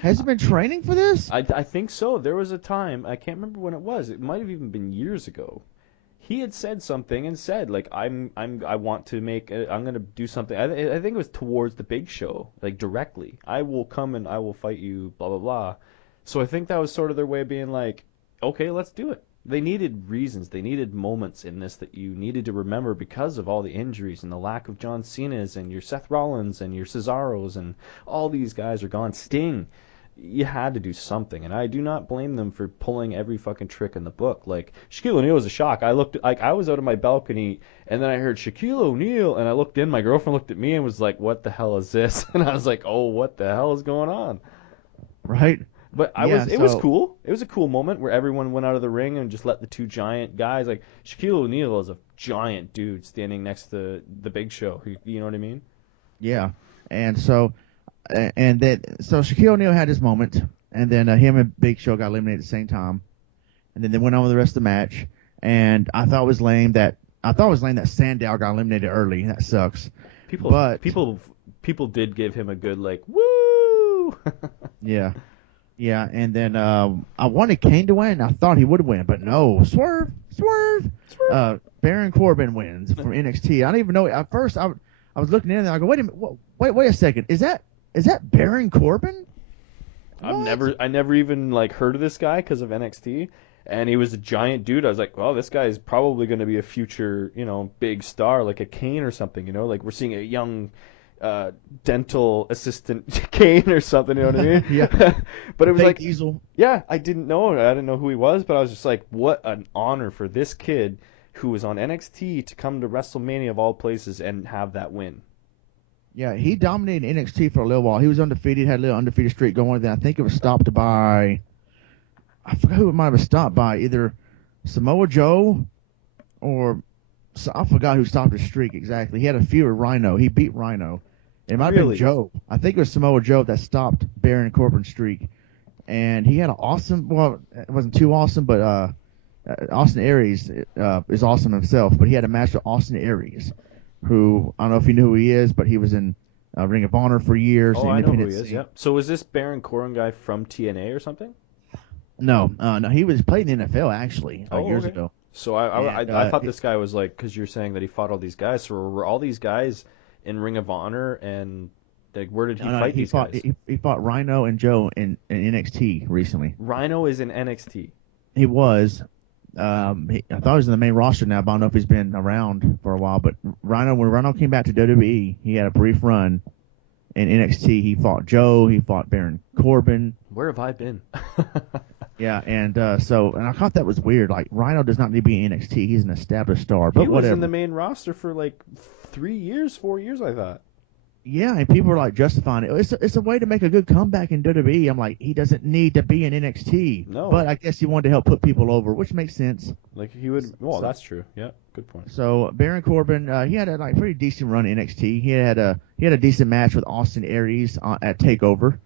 Has he been training for this? I think so. There was a time, I can't remember when it was. It might have even been years ago. He had said something and said like I want to make I'm gonna do something. I think it was towards the Big Show, like directly. I will come and I will fight you, blah blah blah. So I think that was sort of their way of being like, okay, let's do it. They needed reasons, they needed moments in this that you needed to remember because of all the injuries and the lack of John Cena's and your Seth Rollins and your Cesaros and all these guys are gone. Sting, you had to do something, and I do not blame them for pulling every fucking trick in the book. Like Shaquille O'Neal was a shock. I looked like I was out of my balcony, and then I heard Shaquille O'Neal, and I looked in. My girlfriend looked at me and was like, "What the hell is this?" And I was like, "Oh, what the hell is going on?" Right? But Yeah. it was So cool. It was a cool moment where everyone went out of the ring and just let the two giant guys, like Shaquille O'Neal is a giant dude standing next to the Big Show. You know what I mean? yeah, and so Shaquille O'Neal had his moment, and then him and Big Show got eliminated at the same time, and then they went on with the rest of the match. And I thought it was lame that Sandow got eliminated early. That sucks. People, But people, people did give him a good like woo. yeah, yeah. And then I wanted Kane to win. I thought he would win, but no. Swerve, swerve. Baron Corbin wins from NXT. I don't even know. At first, I was looking in and I go, wait a minute, wait a second. Is that Baron Corbin? What? I never even like heard of this guy because of NXT, and he was a giant dude. I was like, well, this guy is probably going to be a future, big star like a Kane or something. Like we're seeing a young dental assistant Kane or something. You know what I mean? Yeah. But it was Fake like, Diesel. yeah, I didn't know. I didn't know who he was, but I was just like, what an honor for this kid who was on NXT to come to WrestleMania of all places and have that win. Yeah, he dominated NXT for a little while. He was undefeated, had a little undefeated streak going. Then I think it was stopped by, I forgot who it might have been stopped by, either Samoa Joe or I forgot who stopped his streak exactly. He had a feud with Rhino. He beat Rhino. It might have been Really? Joe. I think it was Samoa Joe that stopped Baron Corbin's streak. And he had an awesome, well, it wasn't too awesome, but Austin Aries is awesome himself. But he had a match with Austin Aries, who I don't know if you knew who he is, but he was in Ring of Honor for years. Oh, I know who Independent he is. scene. Yep. So is this Baron Corbin guy from TNA or something? No, he was playing in the NFL actually Oh, years okay. ago. So I And thought this guy was like, because you're saying that he fought all these guys. So were all these guys in Ring of Honor, and like where did he no, fight these guys? he fought Rhino and Joe in NXT recently. Rhino is in NXT. He was. I thought he was in the main roster now, but I don't know if he's been around for a while. But when Rhino came back to WWE, he had a brief run in NXT. He fought Joe. He fought Baron Corbin. Where have I been? Yeah, and I thought that was weird. Like Rhino does not need to be in NXT. He's an established star. But He was whatever. in the main roster for like 3 years, 4 years, I thought. Yeah, and people are like justifying it. It's a way to make a good comeback in WWE. I'm like, he doesn't need to be in NXT, but No, I guess he wanted to help put people over, which makes sense. like he would. Well, So, that's true. Yeah, good point. so Baron Corbin, he had a like pretty decent run in NXT. He had a decent match with Austin Aries at Takeover,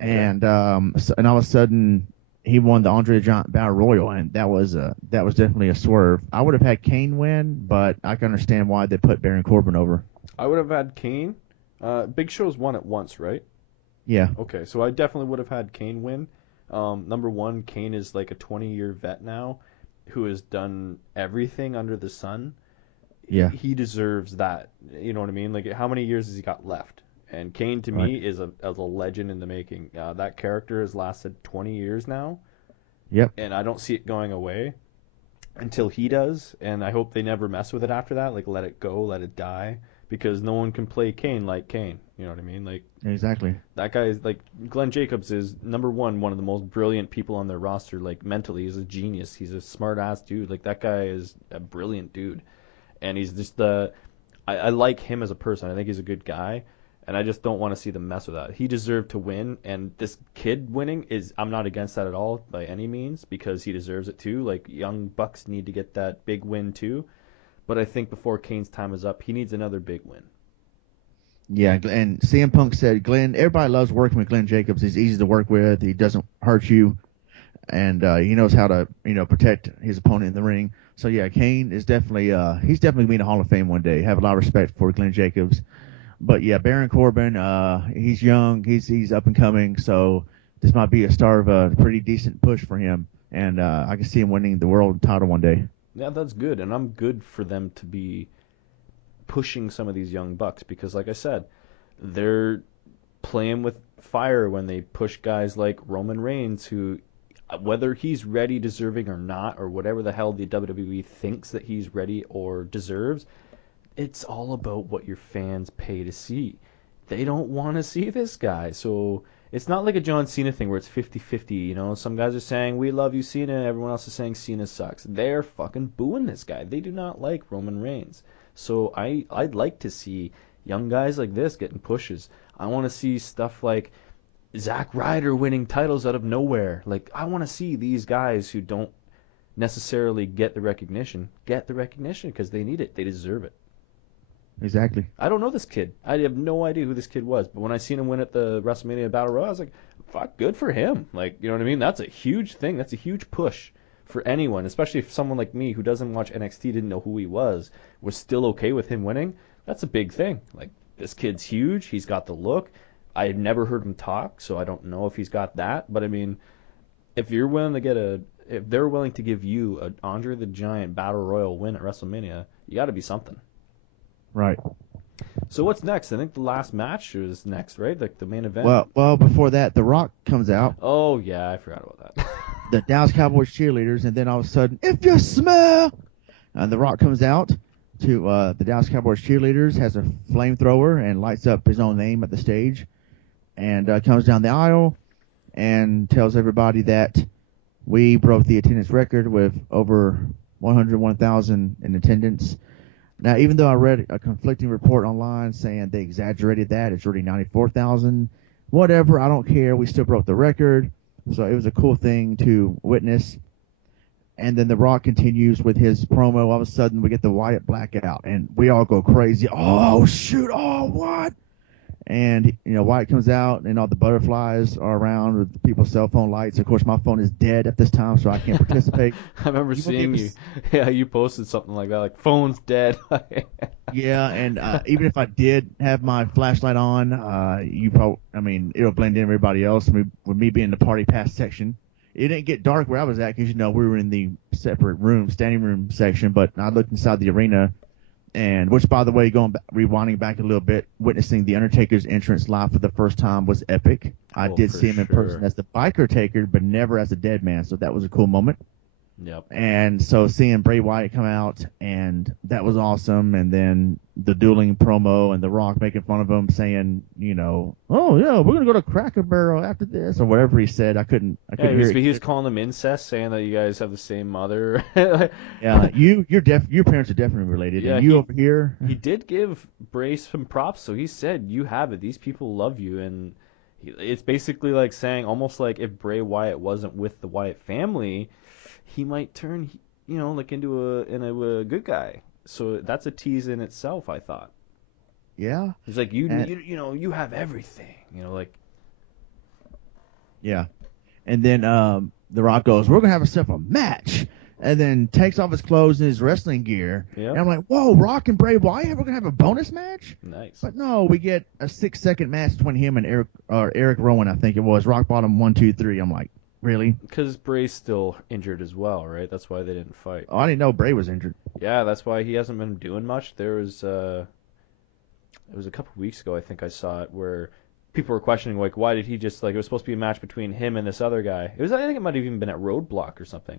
Okay. and all of a sudden he won the Andre the Giant Battle Royal, and that was definitely a swerve. I would have had Kane win, but I can understand why they put Baron Corbin over. I would have had Kane. Big Show's won it once, right? Yeah, Okay, so I definitely would have had Kane win. Number one, Kane is like a 20-year vet now who has done everything under the sun. yeah, He deserves that. You know what I mean? Like, how many years has he got left? And Kane, to right. me, is a legend in the making. That character has lasted 20 years now, Yep. and I don't see it going away until he does. And I hope they never mess with it after that. Like, let it go, let it die, because no one can play Kane like Kane. You know what I mean? Like, Exactly. that guy is like Glenn Jacobs is number one of the most brilliant people on their roster. Like mentally, he's a genius. He's a smart ass dude. Like that guy is a brilliant dude, and he's just the. I like him as a person. I think he's a good guy, and I just don't want to see them mess with that. He deserved to win, and this kid winning is. I'm not against that at all by any means because he deserves it too. Like young bucks need to get that big win too, but I think before Kane's time is up, he needs another big win. Yeah, and CM Punk said, Glenn, everybody loves working with Glenn Jacobs. He's easy to work with. He doesn't hurt you, and he knows how to, protect his opponent in the ring. So yeah, Kane is definitely, he's definitely going to be in the Hall of Fame one day. Have a lot of respect for Glenn Jacobs. But yeah, Baron Corbin, he's young, he's up and coming, so this might be a start of a pretty decent push for him, and I can see him winning the world title one day. Yeah, that's good, and I'm good for them to be pushing some of these young bucks because, like I said, they're playing with fire when they push guys like Roman Reigns, who, whether he's ready, deserving, or not, or whatever the hell the WWE thinks that he's ready or deserves, it's all about what your fans pay to see. They don't want to see this guy. So it's not like a John Cena thing where it's 50-50. You know, some guys are saying, we love you, Cena. Everyone else is saying Cena sucks. They're fucking booing this guy. They do not like Roman Reigns. So I'd like to see young guys like this getting pushes. I want to see stuff like Zack Ryder winning titles out of nowhere. Like, I want to see these guys who don't necessarily get the recognition because they need it. They deserve it. Exactly. I don't know this kid. I have no idea who this kid was. But when I seen him win at the WrestleMania Battle Royal, I was like, fuck, good for him. Like, you know what I mean? That's a huge thing. That's a huge push for anyone, especially if someone like me who doesn't watch NXT didn't know who he was still okay with him winning. That's a big thing. Like, this kid's huge. He's got the look. I had never heard him talk, so I don't know if he's got that. But I mean, if you're willing to if they're willing to give you an Andre the Giant Battle Royal win at WrestleMania, you got to be something. Right. So what's next? I think the last match is next, right? Like the main event. Well, before that, The Rock comes out, Oh yeah, I forgot about that. the Dallas Cowboys cheerleaders, and then all of a sudden, if you smell, and The Rock comes out to the Dallas Cowboys cheerleaders, has a flamethrower, and lights up his own name at the stage, and comes down the aisle and tells everybody that we broke the attendance record with over 101,000 in attendance. Now, even though I read a conflicting report online saying they exaggerated that, it's really 94,000. Whatever, I don't care. We still broke the record. So it was a cool thing to witness. And then The Rock continues with his promo. All of a sudden, we get the Wyatt blackout, and we all go crazy. Oh, shoot. Oh, what? And, Wyatt comes out, and all the butterflies are around with people's cell phone lights. Of course, my phone is dead at this time, so I can't participate. I remember People seeing gave you. us, Yeah, you posted something like that, like phone's dead. Yeah, and even if I did have my flashlight on, it'll blend in everybody else. With me being in the party pass section, it didn't get dark where I was at because we were in the separate room, standing room section. But I looked inside the arena, and which, by the way, rewinding back a little bit, witnessing the Undertaker's entrance live for the first time was epic. I Oh, did for see him in person sure. as the biker taker, but never as a dead man, so that was a cool moment. Yep. And so seeing Bray Wyatt come out, and that was awesome. And then the dueling promo and The Rock making fun of him, saying, oh yeah, we're gonna go to Cracker Barrel after this, or whatever he said. I Yeah, couldn't hear he was it. calling them incest, saying that you guys have the same mother. Yeah, like, your parents are definitely related, Yeah, and you over here. he did give Bray some props, so he said you have it. These people love you, and it's basically like saying almost like if Bray Wyatt wasn't with the Wyatt family, he might turn like into a good guy. So that's a tease in itself, I thought. Yeah, He's like and you have everything, like yeah, and then The Rock goes, "We're gonna have ourselves a match," and then takes off his clothes and his wrestling gear. And yep, I'm like, "Whoa, Rock and Bray Wyatt, we're gonna have a bonus match?" nice. But no, we get a 6 second match between him and Eric Rowan, I think it was. Rock bottom 1, 2, 3. I'm like, really? Because Bray's still injured as well, right? That's why they didn't fight. Oh, I didn't know Bray was injured. Yeah, that's why he hasn't been doing much. It was a couple weeks ago, I think I saw it, where people were questioning like why did he just like it was supposed to be a match between him and this other guy. It was I think it might have even been at Roadblock or something.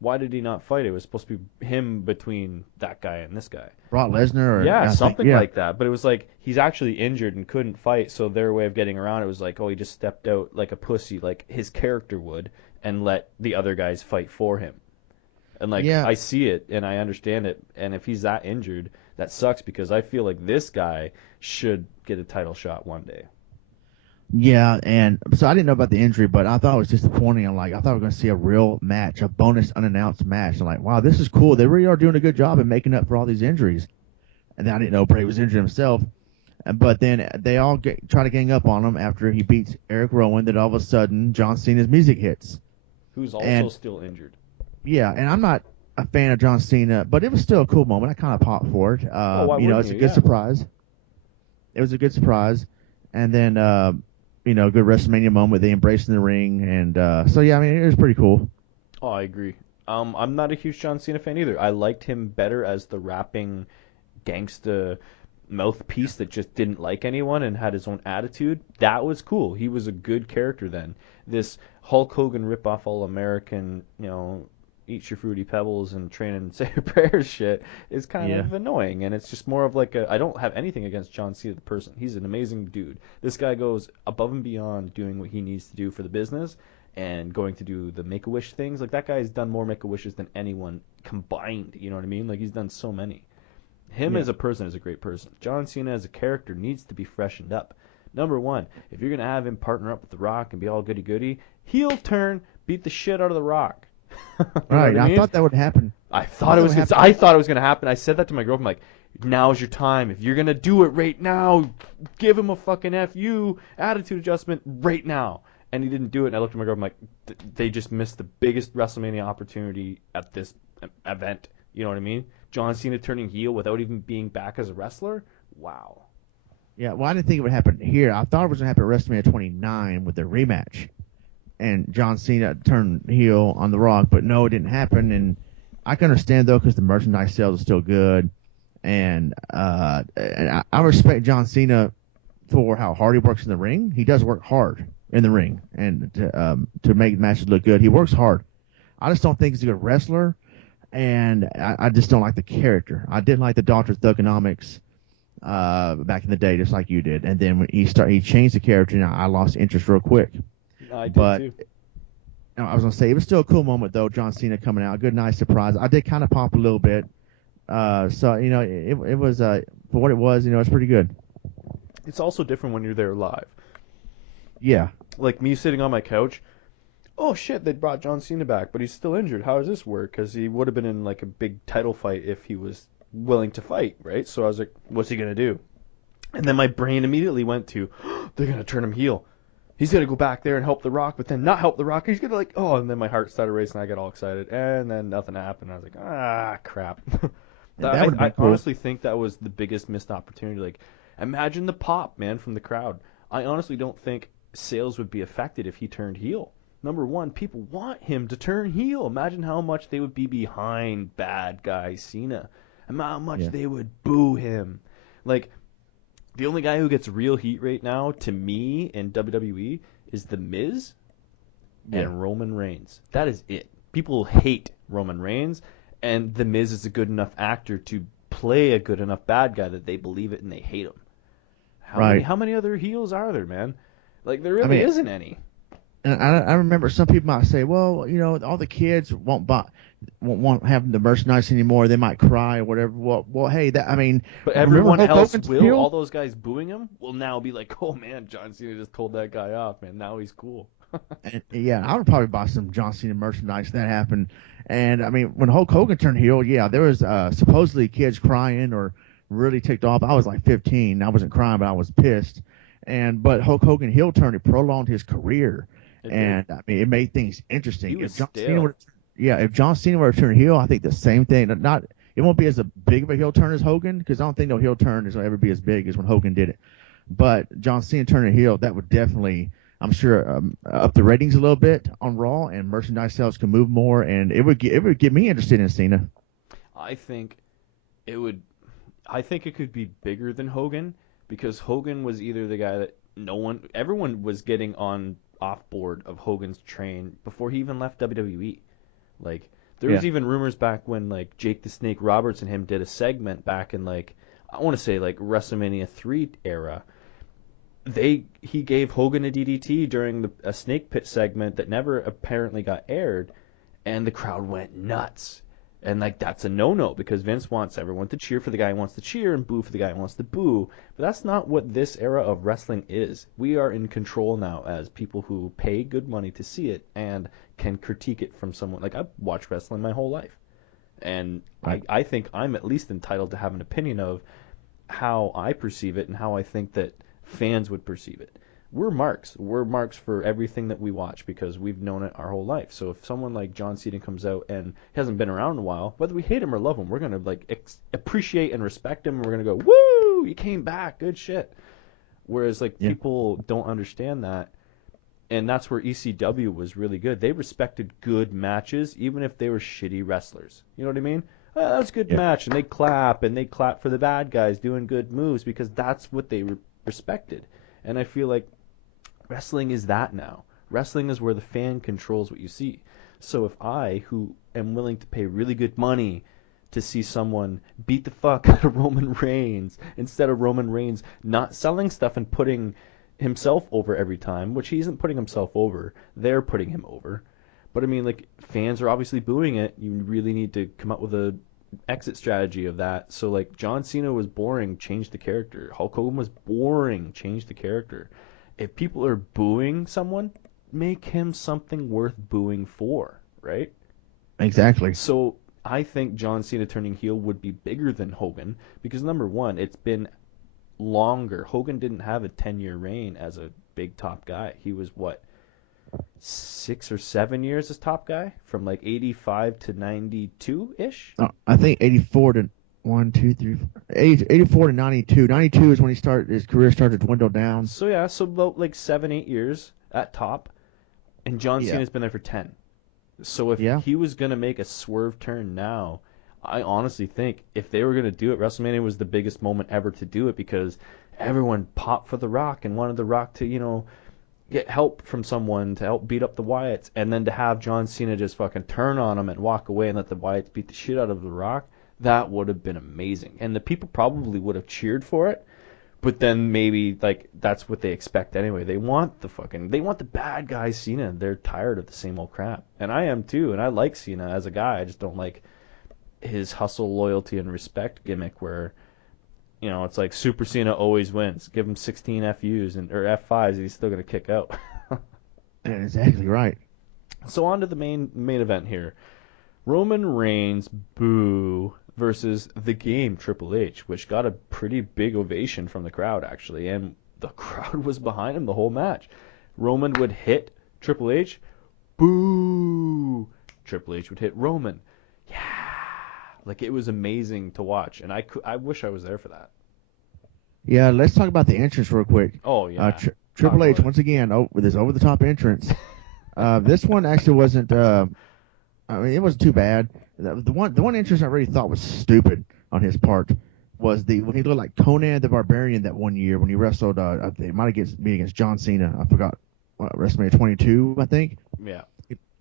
Why did he not fight? It was supposed to be him between that guy and this guy. Brock Lesnar, or Yeah, I think, something yeah, like that. But it was like he's actually injured and couldn't fight, so their way of getting around it was like, oh, he just stepped out like a pussy, like his character would, and let the other guys fight for him. And like yeah, I see it and I understand it. And if he's that injured, that sucks because I feel like this guy should get a title shot one day. yeah. And so I didn't know about the injury, but I thought it was disappointing. I thought we were going to see a real match, a bonus unannounced match. I'm like, wow, this is cool. They really are doing a good job in making up for all these injuries. And then I didn't know Bray was injured himself. But then they all try to gang up on him after he beats Eric Rowan. Then all of a sudden, John Cena's music hits. Who's also And still injured. yeah, and I'm not a fan of John Cena, but it was still a cool moment. I kind of popped for it. Oh, why wouldn't It's you? a good Yeah. surprise. It was a good surprise. And then, good WrestleMania moment. They embraced in the ring. And so, yeah, I mean, it was pretty cool. Oh, I agree. I'm not a huge John Cena fan either. I liked him better as the rapping gangsta mouthpiece that just didn't like anyone and had his own attitude. That was cool. He was a good character then. This Hulk Hogan rip-off all-American, eat your fruity pebbles and train and say your prayers shit is kind Yeah. of annoying. And it's just more of like I don't have anything against John Cena the person. He's an amazing dude. This guy goes above and beyond doing what he needs to do for the business and going to do the Make-A-Wish things. Like that guy's done more Make-A-Wishes than anyone combined. You know what I mean? Like he's done so many. Him Yeah. as a person is a great person. John Cena as a character needs to be freshened up. Number one, if you're gonna have him partner up with The Rock and be all goody goody, heel turn, beat the shit out of The Rock. You know Right. what I I mean? thought that would happen. I I thought thought it that was would gonna, happen. I thought it was gonna happen. I said that to my girlfriend, like, now's your time. If you're gonna do it right now, give him a fucking fu attitude adjustment right now. And he didn't do it. And I looked at my girlfriend like, they just missed the biggest WrestleMania opportunity at this event. You know what I mean? John Cena turning heel without even being back as a wrestler. Wow. Yeah. Well, I didn't think it would happen here. I thought it was going to happen at WrestleMania 29 with the rematch. And John Cena turned heel on The Rock, but no, it didn't happen. And I can understand though, because the merchandise sales are still good, and I respect John Cena for how hard he works in the ring. He does work hard in the ring, and to make matches look good, he works hard. I just don't think he's a good wrestler, and I just don't like the character. I didn't like the Doctor Thugonomics back in the day, just like you did. And then when he changed the character, and I lost interest real quick. I did But too. I was gonna say it was still a cool moment though. John Cena coming out, good, nice surprise. I did kind of pop a little bit. So it was for what it was. It's pretty good. It's also different when you're there live. Yeah, Like me sitting on my couch. Oh shit, they brought John Cena back, but he's still injured. How does this work? Because he would have been in like a big title fight if he was willing to fight, right? So I was like, what's he gonna do? And then my brain immediately went to, they're gonna turn him heel. He's gonna go back there and help The Rock, but then not help The Rock. He's gonna like, oh, and then my heart started racing. I got all excited, and then nothing happened. I was like, crap. that would have I been cool. honestly think that was the biggest missed opportunity. Like, imagine the pop, man, from the crowd. I honestly don't think sales would be affected if he turned heel. Number one, people want him to turn heel. Imagine how much they would be behind bad guy Cena. And how much Yeah, they would boo him. Like, the only guy who gets real heat right now, to me, in WWE is The Miz yeah, and Roman Reigns. That is it. People hate Roman Reigns, and The Miz is a good enough actor to play a good enough bad guy that they believe it and they hate him. Right. How many other heels are there, man? Like there I really mean, isn't any. and I remember some people might say, well, all the kids won't have the merchandise anymore. They might cry or whatever. Well, hey, that I mean, But remember everyone Hulk else Hogan's will. heel? All those guys booing him will now be like, oh man, John Cena just told that guy off, man. Now he's cool. And, yeah, I would probably buy some John Cena merchandise if that happened. And I mean, when Hulk Hogan turned heel, yeah, there was supposedly kids crying or really ticked off. I was like 15. I wasn't crying, but I was pissed. But Hulk Hogan heel turn, it prolonged his career, It did. and I mean, it made things He interesting. was If John Cena stale. would, yeah, if John Cena were to turn heel, I think the same thing. Not it won't be as a big of a heel turn as Hogan because I don't think no heel turn is going to ever be as big as when Hogan did it. But John Cena turning heel, that would definitely, I'm sure, up the ratings a little bit on Raw, and merchandise sales can move more, and it would get me interested in Cena. I think it would. I think it could be bigger than Hogan because Hogan was either the guy that everyone was getting on off board of Hogan's train before he even left WWE. Like there Yeah, was even rumors back when like Jake the Snake Roberts and him did a segment back in like I want to say like WrestleMania 3 era. He gave Hogan a DDT during a Snake Pit segment that never apparently got aired, and the crowd went nuts. And like that's a no-no because Vince wants everyone to cheer for the guy who wants to cheer and boo for the guy who wants to boo. But that's not what this era of wrestling is. We are in control now as people who pay good money to see it and can critique it from someone. Like I've watched wrestling my whole life, and right. I think I'm at least entitled to have an opinion of how I perceive it and how I think that fans would perceive it. We're marks. We're marks for everything that we watch because we've known it our whole life. So if someone like John Cena comes out and hasn't been around in a while, whether we hate him or love him, we're gonna like appreciate and respect him. And we're gonna go, "Woo! You came back, good shit." Whereas like Yeah, people don't understand that, and that's where ECW was really good. They respected good matches, even if they were shitty wrestlers. You know what I mean? That's a good yeah, match, and they clap for the bad guys doing good moves because that's what they respected. And I feel like wrestling is that now. Wrestling is where the fan controls what you see. So if I, who am willing to pay really good money to see someone beat the fuck out of Roman Reigns instead of Roman Reigns not selling stuff and putting himself over every time, which he isn't putting himself over, they're putting him over. But I mean, like fans are obviously booing it. You really need to come up with a exit strategy of that. So like John Cena was boring, change the character. Hulk Hogan was boring, change the character. If people are booing someone, make him something worth booing for, right? exactly. So I think John Cena turning heel would be bigger than Hogan because number one, it's been longer. Hogan didn't have a 10-year reign as a big top guy. He was what 6 or 7 years as top guy from like 85 to 92 ish. I think 84 to 1, 2, 3, 84 to 92. 92 is when his career started to dwindle down. So yeah, so about like 7, 8 years at top, and John Yeah, Cena's been there for 10. So if yeah, he was gonna make a swerve turn now, I honestly think if they were gonna do it, WrestleMania was the biggest moment ever to do it because everyone popped for The Rock and wanted The Rock to, get help from someone to help beat up the Wyatts, and then to have John Cena just fucking turn on him and walk away and let the Wyatts beat the shit out of The Rock, that would have been amazing. And the people probably would have cheered for it, but then maybe like that's what they expect anyway. They want the bad guy Cena. They're tired of the same old crap. And I am too, and I like Cena as a guy. I just don't like his hustle, loyalty, and respect gimmick where it's like Super Cena always wins. Give him 16 FUs or F5s, and he's still gonna kick out. that's exactly right. So on to the main event here: Roman Reigns, boo, versus the Game Triple H, which got a pretty big ovation from the crowd actually, and the crowd was behind him the whole match. Roman would hit Triple H, boo. Triple H would hit Roman, yeah. Like it was amazing to watch, and I wish I was there for that. Yeah, let's talk about the entrance real quick. Oh yeah, talk Triple H about it. once again with his over the top entrance. This one actually wasn't. I mean, it wasn't too bad. The one entrance I really thought was stupid on his part was the when he looked like Conan the Barbarian that one year when he wrestled. I think it might have been against John Cena. I forgot. WrestleMania 22, I think. Yeah,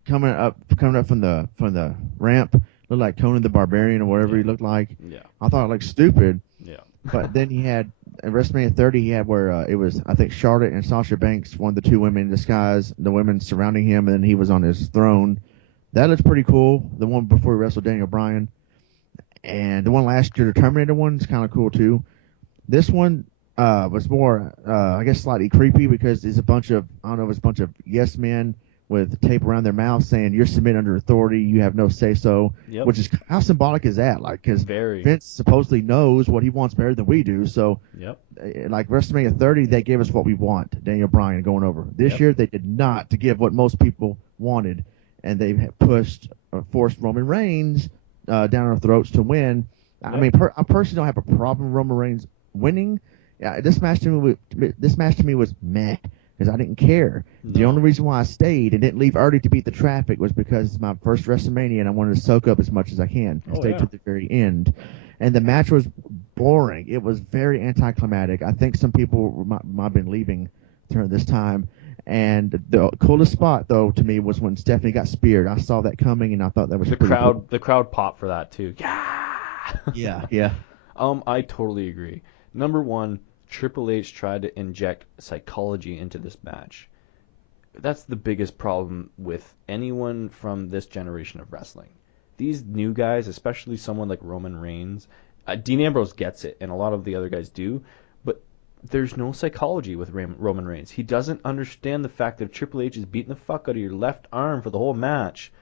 coming up from the ramp, looked like Conan the Barbarian or whatever Yeah. he looked like. Yeah. I thought it looked stupid. Yeah. But then he had at WrestleMania 30, he had where it was, I think, Charlotte and Sasha Banks, one of the two women in disguise, the women surrounding him, and then he was on his throne. That looks pretty cool. The one before he wrestled Daniel Bryan, and the one last year, the Terminator one, is kind of cool too. This one was more, I guess, slightly creepy because it's a bunch of, I don't know, it's a bunch of yes men with tape around their mouth saying you're submitted under authority, you have no say so. Yep. Which is, how symbolic is that? Like, because Very. Vince supposedly knows what he wants better than we do. So, Yep. like WrestleMania 30, they gave us what we want. Daniel Bryan going over. This Yep. year, they did not to give what most people wanted, and they pushed or forced Roman Reigns down our throats to win. Yep. I mean, I personally don't have a problem with Roman Reigns winning. Yeah, this match to me was meh because I didn't care. No. The only reason why I stayed and didn't leave early to beat the traffic was because it's my first WrestleMania and I wanted to soak up as much as I can. I stayed to the very end, and the match was boring. It was very anticlimactic. I think some people might have been leaving during this time. And the coolest spot, though, to me was when Stephanie got speared. I saw that coming, and I thought that was pretty cool. The crowd popped for that too. Yeah, yeah. I totally agree. Number one, Triple H tried to inject psychology into this match. That's the biggest problem with anyone from this generation of wrestling. These new guys, especially someone like Roman Reigns, Dean Ambrose gets it, and a lot of the other guys do, but there's no psychology with Roman Reigns. He doesn't understand the fact that if Triple H is beating the fuck out of your left arm for the whole match,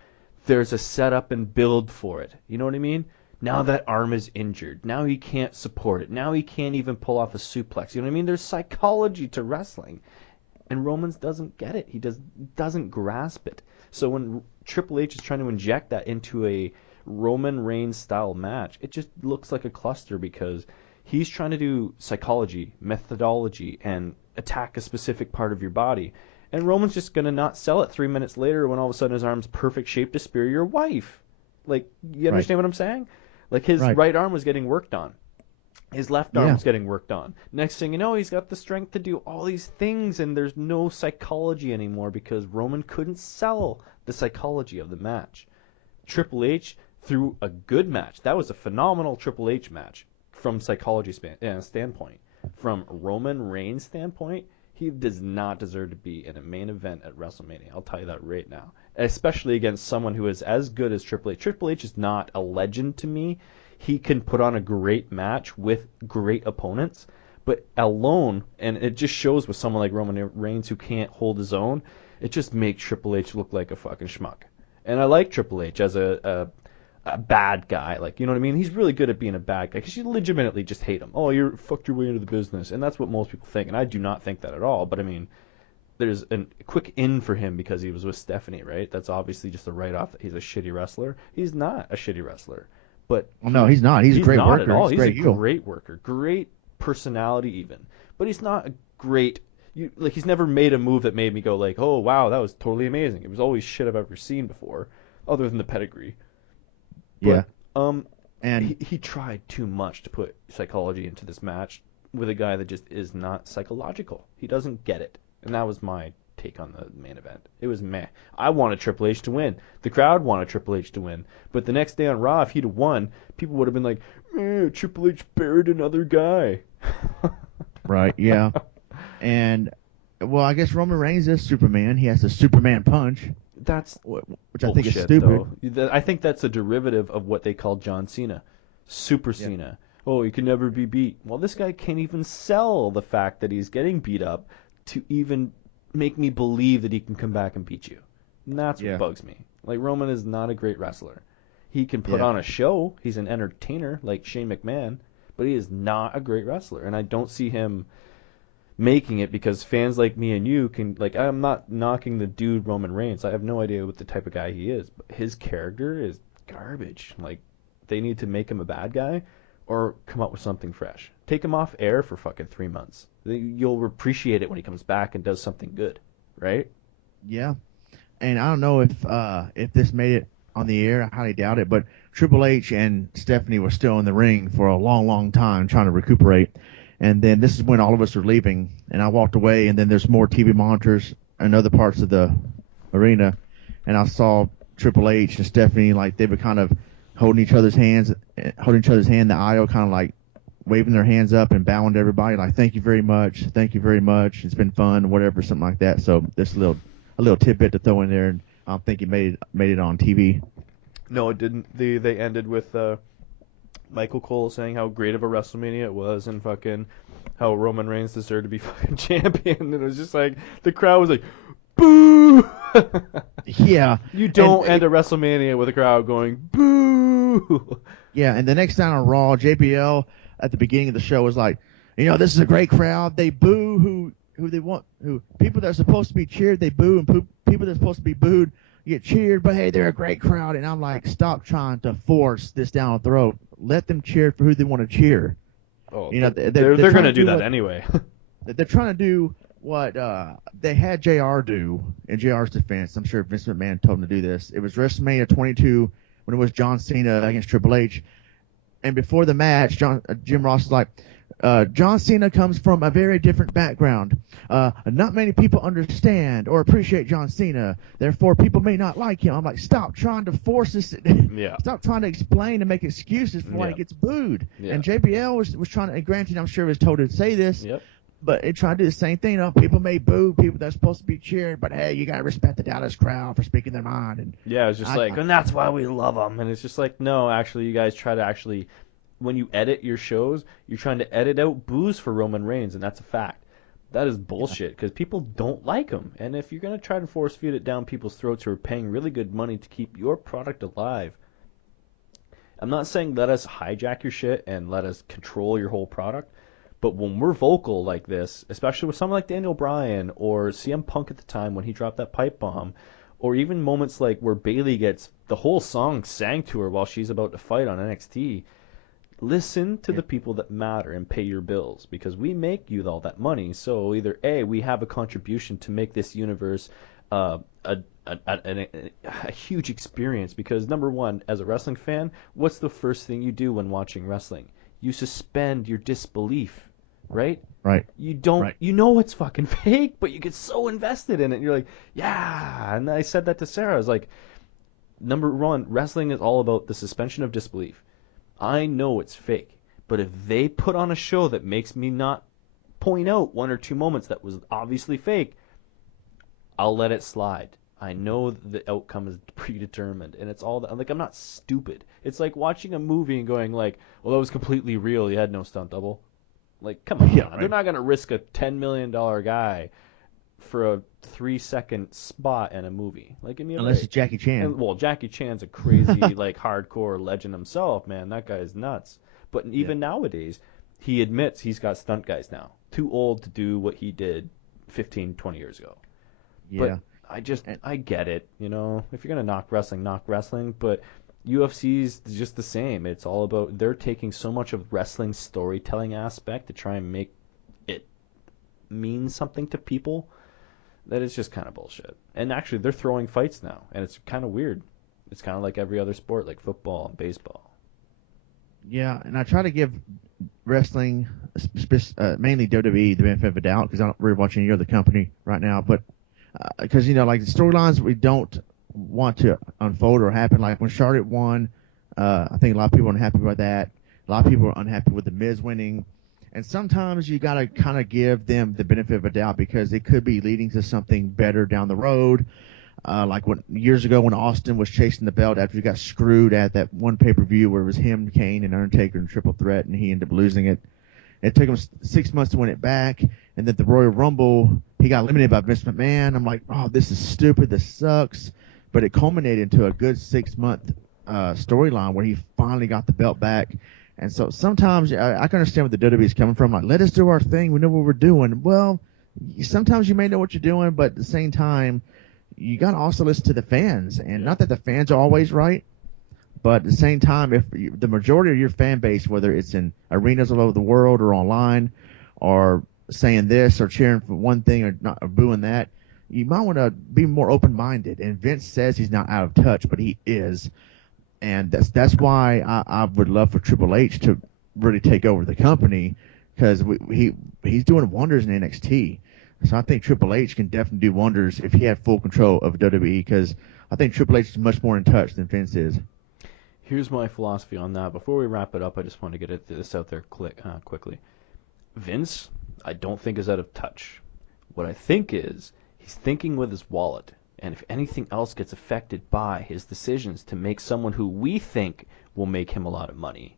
there's a setup and build for it. You know what I mean? Now that arm is injured. Now he can't support it. Now he can't even pull off a suplex. You know what I mean? There's psychology to wrestling. And Romans doesn't get it. He doesn't grasp it. So when Triple H is trying to inject that into a Roman Reigns style match, it just looks like a cluster because he's trying to do psychology, methodology, and attack a specific part of your body. And Roman's just going to not sell it 3 minutes later when all of a sudden his arm's perfect shape to spear your wife. Like, you understand what I'm saying? Like, his right arm was getting worked on. His left arm was getting worked on. Next thing you know, he's got the strength to do all these things, and there's no psychology anymore because Roman couldn't sell the psychology of the match. Triple H threw a good match. That was a phenomenal Triple H match from psychology standpoint. From Roman Reigns' standpoint, he does not deserve to be in a main event at WrestleMania. I'll tell you that right now. Especially against someone who is as good as Triple H. Triple H is not a legend to me. He can put on a great match with great opponents, but alone, and it just shows with someone like Roman Reigns who can't hold his own, it just makes Triple H look like a fucking schmuck. And I like Triple H as a bad guy. Like, you know what I mean? He's really good at being a bad guy because you legitimately just hate him. Oh, you're fucked your way into the business. And that's what most people think. And I do not think that at all. But, I mean, there's a quick in for him because he was with Stephanie, right? That's obviously just a write-off that he's a shitty wrestler. He's not a shitty wrestler. But no, he's not. He's a great worker. At all. He's a heel. great worker. Great personality even. But he's not a great... he's never made a move that made me go like, oh, wow, that was totally amazing. It was always shit I've ever seen before, other than the pedigree. But, and he tried too much to put psychology into this match with a guy that just is not psychological. He doesn't get it. And that was my take on the main event. It was meh. I wanted Triple H to win. The crowd wanted Triple H to win. But the next day on Raw, if he'd have won, people would have been like, Triple H buried another guy. Right, yeah. And, well, I guess Roman Reigns is Superman. He has the Superman punch. That's which I think is stupid. Though. I think that's a derivative of what they call John Cena. Super Cena. Oh, he can never be beat. Well, this guy can't even sell the fact that he's getting beat up to even make me believe that he can come back and beat you. And that's what bugs me. Like, Roman is not a great wrestler. He can put on a show. He's an entertainer like Shane McMahon, but he is not a great wrestler. And I don't see him making it because fans like me and you can, like, I'm not knocking the dude Roman Reigns. I have no idea what the type of guy he is, but his character is garbage. Like, they need to make him a bad guy or come up with something fresh. Take him off air for fucking 3 months. You'll appreciate it when he comes back and does something good, right? Yeah. And I don't know if this made it on the air. I highly doubt it. But Triple H and Stephanie were still in the ring for a long, long time trying to recuperate. And then this is when all of us are leaving. And I walked away, and then there's more TV monitors in other parts of the arena. and I saw Triple H and Stephanie, like they were kind of holding each other's hands, holding each other's hand in the aisle, kind of like waving their hands up and bowing to everybody, like thank you very much, thank you very much, it's been fun, whatever, something like that. So this a little tidbit to throw in there, and I don't think it made it on TV. No, it didn't. They ended with Michael Cole saying how great of a WrestleMania it was, and fucking how Roman Reigns deserved to be fucking champion. And it was just like the crowd was like, "Boo!" Yeah, You don't and end a WrestleMania with a crowd going "Boo!" yeah, and the next night on Raw, JBL at the beginning of the show was like, this is a great crowd. They boo who they want, who people that are supposed to be cheered, they boo, and people that are supposed to be booed get cheered. But hey, they're a great crowd, and I'm like, stop trying to force this down the throat. Let them cheer for who they want to cheer. Oh, They're they're trying gonna to do that what, anyway. they're trying to do what they had JR do in JR's defense. I'm sure Vince McMahon told him to do this. It was WrestleMania 22 when it was John Cena against Triple H. And before the match, Jim Ross is like, John Cena comes from a very different background. Not many people understand or appreciate John Cena. Therefore, people may not like him. I'm like, stop trying to force this. Yeah. Stop trying to explain and make excuses for why he gets booed. Yeah. And JBL was trying to, and granted, I'm sure he was told to say this, Yep. but it tried to do the same thing. People may boo people that's supposed to be cheered, but hey, you got to respect the Dallas crowd for speaking their mind. And Yeah, it's just and that's why we love them. And it's just like, no, actually, you guys try to actually, when you edit your shows, you're trying to edit out boos for Roman Reigns, and that's a fact. That is bullshit because people don't like him. And if you're going to try to force feed it down people's throats who are paying really good money to keep your product alive, I'm not saying let us hijack your shit and let us control your whole product. But when we're vocal like this, especially with someone like Daniel Bryan or CM Punk at the time when he dropped that pipe bomb, or even moments like where Bayley gets the whole song sang to her while she's about to fight on NXT, listen to the people that matter and pay your bills because we make you all that money. So either A, we have a contribution to make this universe a huge experience because number one, as a wrestling fan, what's the first thing you do when watching wrestling? You suspend your disbelief, right? Right. You don't, Right. you know it's fucking fake, but you get so invested in it. You're like, yeah. And I said that to Sarah. I was like, number one, wrestling is all about the suspension of disbelief. I know it's fake, but if they put on a show that makes me not point out one or two moments that was obviously fake, I'll let it slide. I know the outcome is predetermined, and it's all that. Like I'm not stupid. It's like watching a movie and going like, "Well, that was completely real. You had no stunt double." Like, come on, Yeah, right. They're not gonna risk a $10 million guy for a 3-second spot in a movie. Like, give me a Unless break. it's Jackie Chan. And, well, Jackie Chan's a crazy like hardcore legend himself, man. That guy is nuts. But even nowadays, he admits he's got stunt guys now. Too old to do what he did 15, 20 years ago. Yeah. But I get it. If you're gonna knock wrestling. But UFC's just the same. It's all about they're taking so much of wrestling's storytelling aspect to try and make it mean something to people that it's just kind of bullshit. And actually, they're throwing fights now, and it's kind of weird. It's kind of like every other sport, like football and baseball. Yeah, and I try to give wrestling, mainly WWE, the benefit of the doubt because I don't really watch any other company right now. But because like the storylines we don't want to unfold or happen, like when Charlotte won, I think a lot of people are unhappy about that. A lot of people are unhappy with the Miz winning. And sometimes you got to kind of give them the benefit of a doubt because it could be leading to something better down the road. Like years ago when Austin was chasing the belt after he got screwed at that one pay-per-view where it was him, Kane, and Undertaker in Triple Threat, and he ended up losing it. It took him 6 months to win it back, and then the Royal Rumble, he got eliminated by Vince McMahon. I'm like, oh, this is stupid. This sucks. But it culminated into a good 6-month storyline where he finally got the belt back. And so sometimes I can understand where the WWE is coming from. Like, let us do our thing. We know what we're doing. Well, sometimes you may know what you're doing, but at the same time, you got to also listen to the fans. And not that the fans are always right, but at the same time, if the majority of your fan base, whether it's in arenas all over the world or online, or saying this or cheering for one thing or not or booing that, you might want to be more open-minded. And Vince says he's not out of touch, but he is. And that's why I would love for Triple H to really take over the company because he's doing wonders in NXT. So I think Triple H can definitely do wonders if he had full control of WWE because I think Triple H is much more in touch than Vince is. Here's my philosophy on that. Before we wrap it up, I just want to get this out there quickly. Vince, I don't think is out of touch. What I think is he's thinking with his wallet, and if anything else gets affected by his decisions to make someone who we think will make him a lot of money,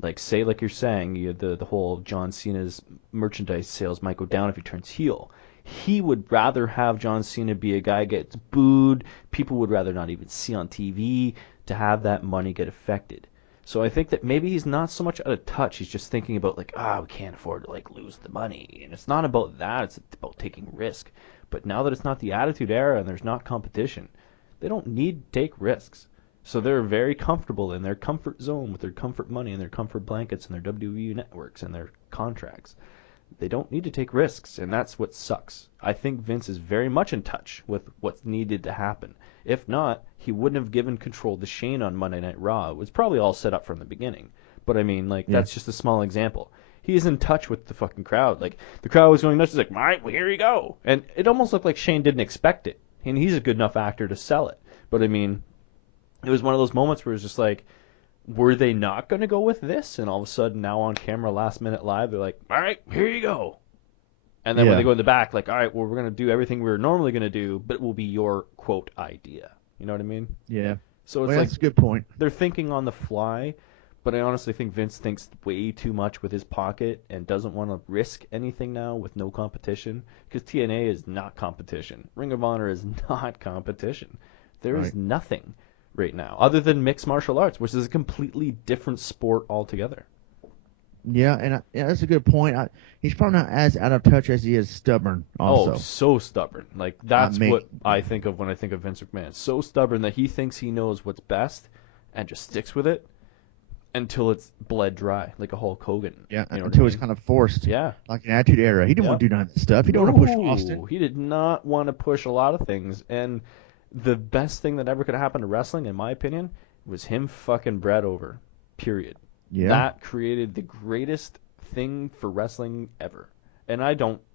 like say like you're saying, the whole John Cena's merchandise sales might go down if he turns heel. He would rather have John Cena be a guy gets booed, people would rather not even see on TV to have that money get affected. So I think that maybe he's not so much out of touch. He's just thinking about like, we can't afford to like lose the money, and it's not about that. It's about taking risk. But now that it's not the Attitude Era and there's not competition, they don't need to take risks. So they're very comfortable in their comfort zone with their comfort money and their comfort blankets and their WWE networks and their contracts. They don't need to take risks, and that's what sucks. I think Vince is very much in touch with what's needed to happen. If not, he wouldn't have given control to Shane on Monday Night Raw. It was probably all set up from the beginning. But I mean, like, Yeah. that's just a small example. He's in touch with the fucking crowd. Like, the crowd was going nuts. He's like, all right, well, here you go. And it almost looked like Shane didn't expect it. And he's a good enough actor to sell it. But I mean, it was one of those moments where it's just like, were they not going to go with this? And all of a sudden, now on camera, last minute live, they're like, all right, here you go. And then when they Yeah. go in the back, like, all right, well, we're going to do everything we are normally going to do, but it will be your, quote, idea. You know what I mean? Yeah. So it's Well, like that's a good point. they're thinking on the fly, but I honestly think Vince thinks way too much with his pocket and doesn't want to risk anything now with no competition, because TNA is not competition. Ring of Honor is not competition. There is Right. nothing right now other than mixed martial arts, which is a completely different sport altogether. Yeah, and yeah, that's a good point. He's probably not as out of touch as he is stubborn. Oh, Also, so stubborn. Like I that's mean, what I think of when I think of Vince McMahon. So stubborn that he thinks he knows what's best and just sticks with it until it's bled dry, like a Hulk Hogan. yeah, You know what I until it's mean? kind of forced, Yeah. like an Attitude Era. He didn't want Yep. to do none of that stuff. He didn't want to push No, Austin. he did not want to push a lot of things. And the best thing that ever could have happened to wrestling, in my opinion, was him fucking Brett over. Period. Yeah, That created the greatest thing for wrestling ever. And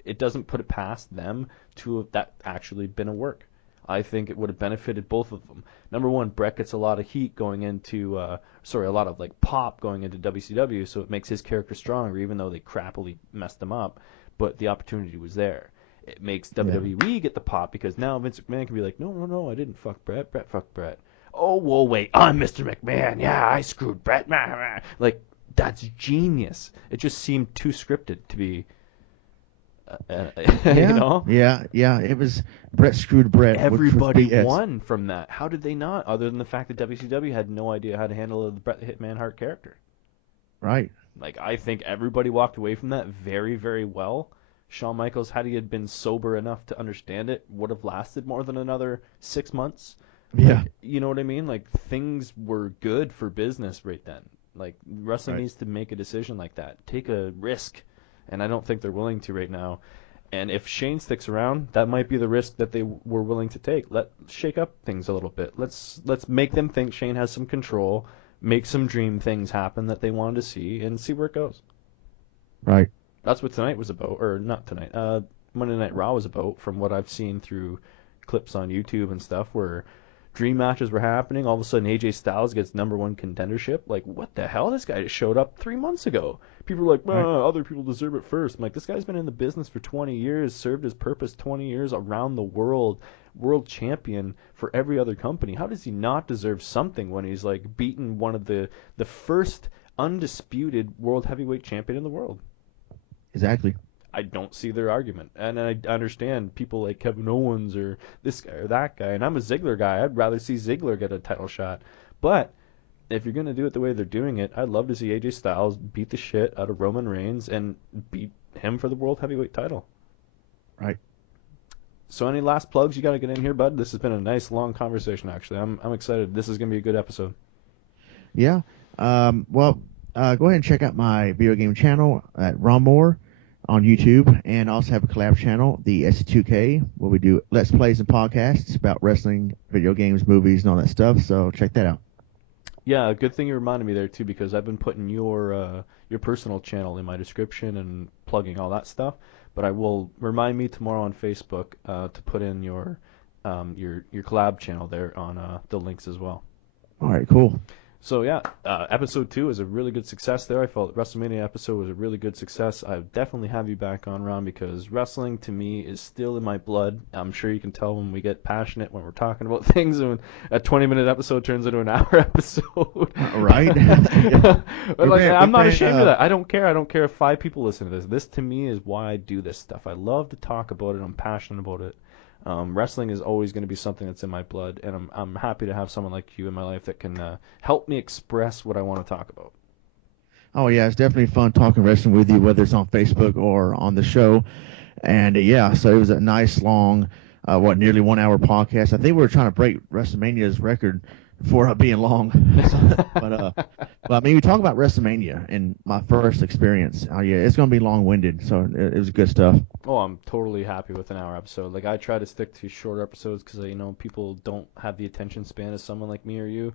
it doesn't put it past them to have that actually been a work. I think it would have benefited both of them. Number one, Brett gets a lot of heat going into, a lot of like pop going into WCW, so it makes his character stronger, even though they crappily messed him up. But the opportunity was there. It makes yeah, WWE get the pop because now Vince McMahon can be like, no, no, no, I didn't fuck Brett. Brett fucked Brett. Oh, well, wait, I'm Mr. McMahon. Yeah, I screwed Brett. Like, that's genius. It just seemed too scripted to be, you yeah, know? yeah. It was Brett screwed Brett, which was Everybody BS. won from that. How did they not? Other than the fact that WCW had no idea how to handle the Bret the Hitman Hart character. Right. Like, I think everybody walked away from that very, very well. Shawn Michaels, had he had been sober enough to understand it, would have lasted more than another 6 months. Yeah. Like, you know what I mean? Like, things were good for business right then. Like, wrestling Right. needs to make a decision like that. Take a risk. And I don't think they're willing to right now. And if Shane sticks around, that might be the risk that they were willing to take. Let's shake up things a little bit. Let's make them think Shane has some control, make some dream things happen that they wanted to see, and see where it goes. Right. That's what tonight was about, or not tonight. Monday Night Raw was about, from what I've seen through clips on YouTube and stuff, where dream matches were happening. All of a sudden, AJ Styles gets number one contendership. Like, what the hell? This guy just showed up 3 months ago. People are like, Right. other people deserve it first. I'm like, this guy's been in the business for 20 years, served his purpose 20 years around the world, world champion for every other company. How does he not deserve something when he's like beaten one of the first undisputed world heavyweight champion in the world? Exactly. I don't see their argument. And I understand people like Kevin Owens or this guy or that guy. And I'm a Ziggler guy. I'd rather see Ziggler get a title shot. But if you're going to do it the way they're doing it, I'd love to see AJ Styles beat the shit out of Roman Reigns and beat him for the World Heavyweight title. Right. So any last plugs you got to get in here, bud? This has been a nice long conversation, actually. I'm excited. This is going to be a good episode. Yeah. Well, go ahead and check out my video game channel at Ronmower on YouTube, and also have a collab channel, the SC2K, where we do Let's Plays and podcasts about wrestling, video games, movies, and all that stuff. So check that out. Yeah, good thing you reminded me there too, because I've been putting your personal channel in my description and plugging all that stuff. But I will remind me tomorrow on Facebook to put in your your collab channel there on the links as well. All right, cool. So yeah, episode 2 is a really good success there. I felt WrestleMania episode was a really good success. I definitely have you back on, Ron, because wrestling to me is still in my blood. I'm sure you can tell when we get passionate when we're talking about things, and when a 20-minute episode turns into an hour episode. Right? Yeah. But like, I'm not We've ashamed of that. I don't care. I don't care if 5 people listen to this. This to me is why I do this stuff. I love to talk about it. I'm passionate about it. Wrestling is always going to be something that's in my blood, and I'm happy to have someone like you in my life that can help me express what I want to talk about. Oh yeah, it's definitely fun talking wrestling with you, whether it's on Facebook or on the show. And yeah, so it was a nice long, nearly 1 hour podcast. I think we were trying to break WrestleMania's record for being long. But I mean, we talk about WrestleMania and my first experience. Oh yeah, it's gonna be long-winded, so it was good stuff. Oh, I'm totally happy with an hour episode. Like I try to stick to shorter episodes because people don't have the attention span of someone like me or you.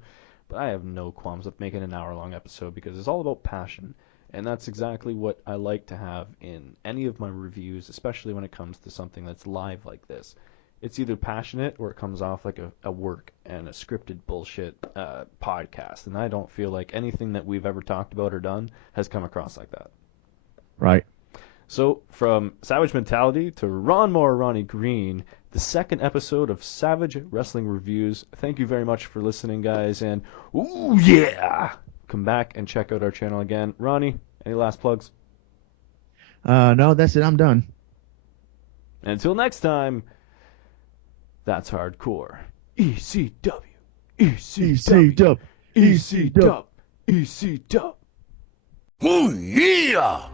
But I have no qualms with making an hour-long episode because it's all about passion. And that's exactly what I like to have in any of my reviews, especially when it comes to something that's live like this. It's either passionate or it comes off like a work and a scripted bullshit podcast. And I don't feel like anything that we've ever talked about or done has come across like that. Right. So, from Savage Mentality to Ronmower Ronnie Green, the second episode of Savage Wrestling Reviews. Thank you very much for listening, guys, and ooh yeah! Come back and check out our channel again. Ronnie, any last plugs? No, that's it. I'm done. And until next time, that's hardcore. ECW, ECW, ECW, ECW. Oh yeah!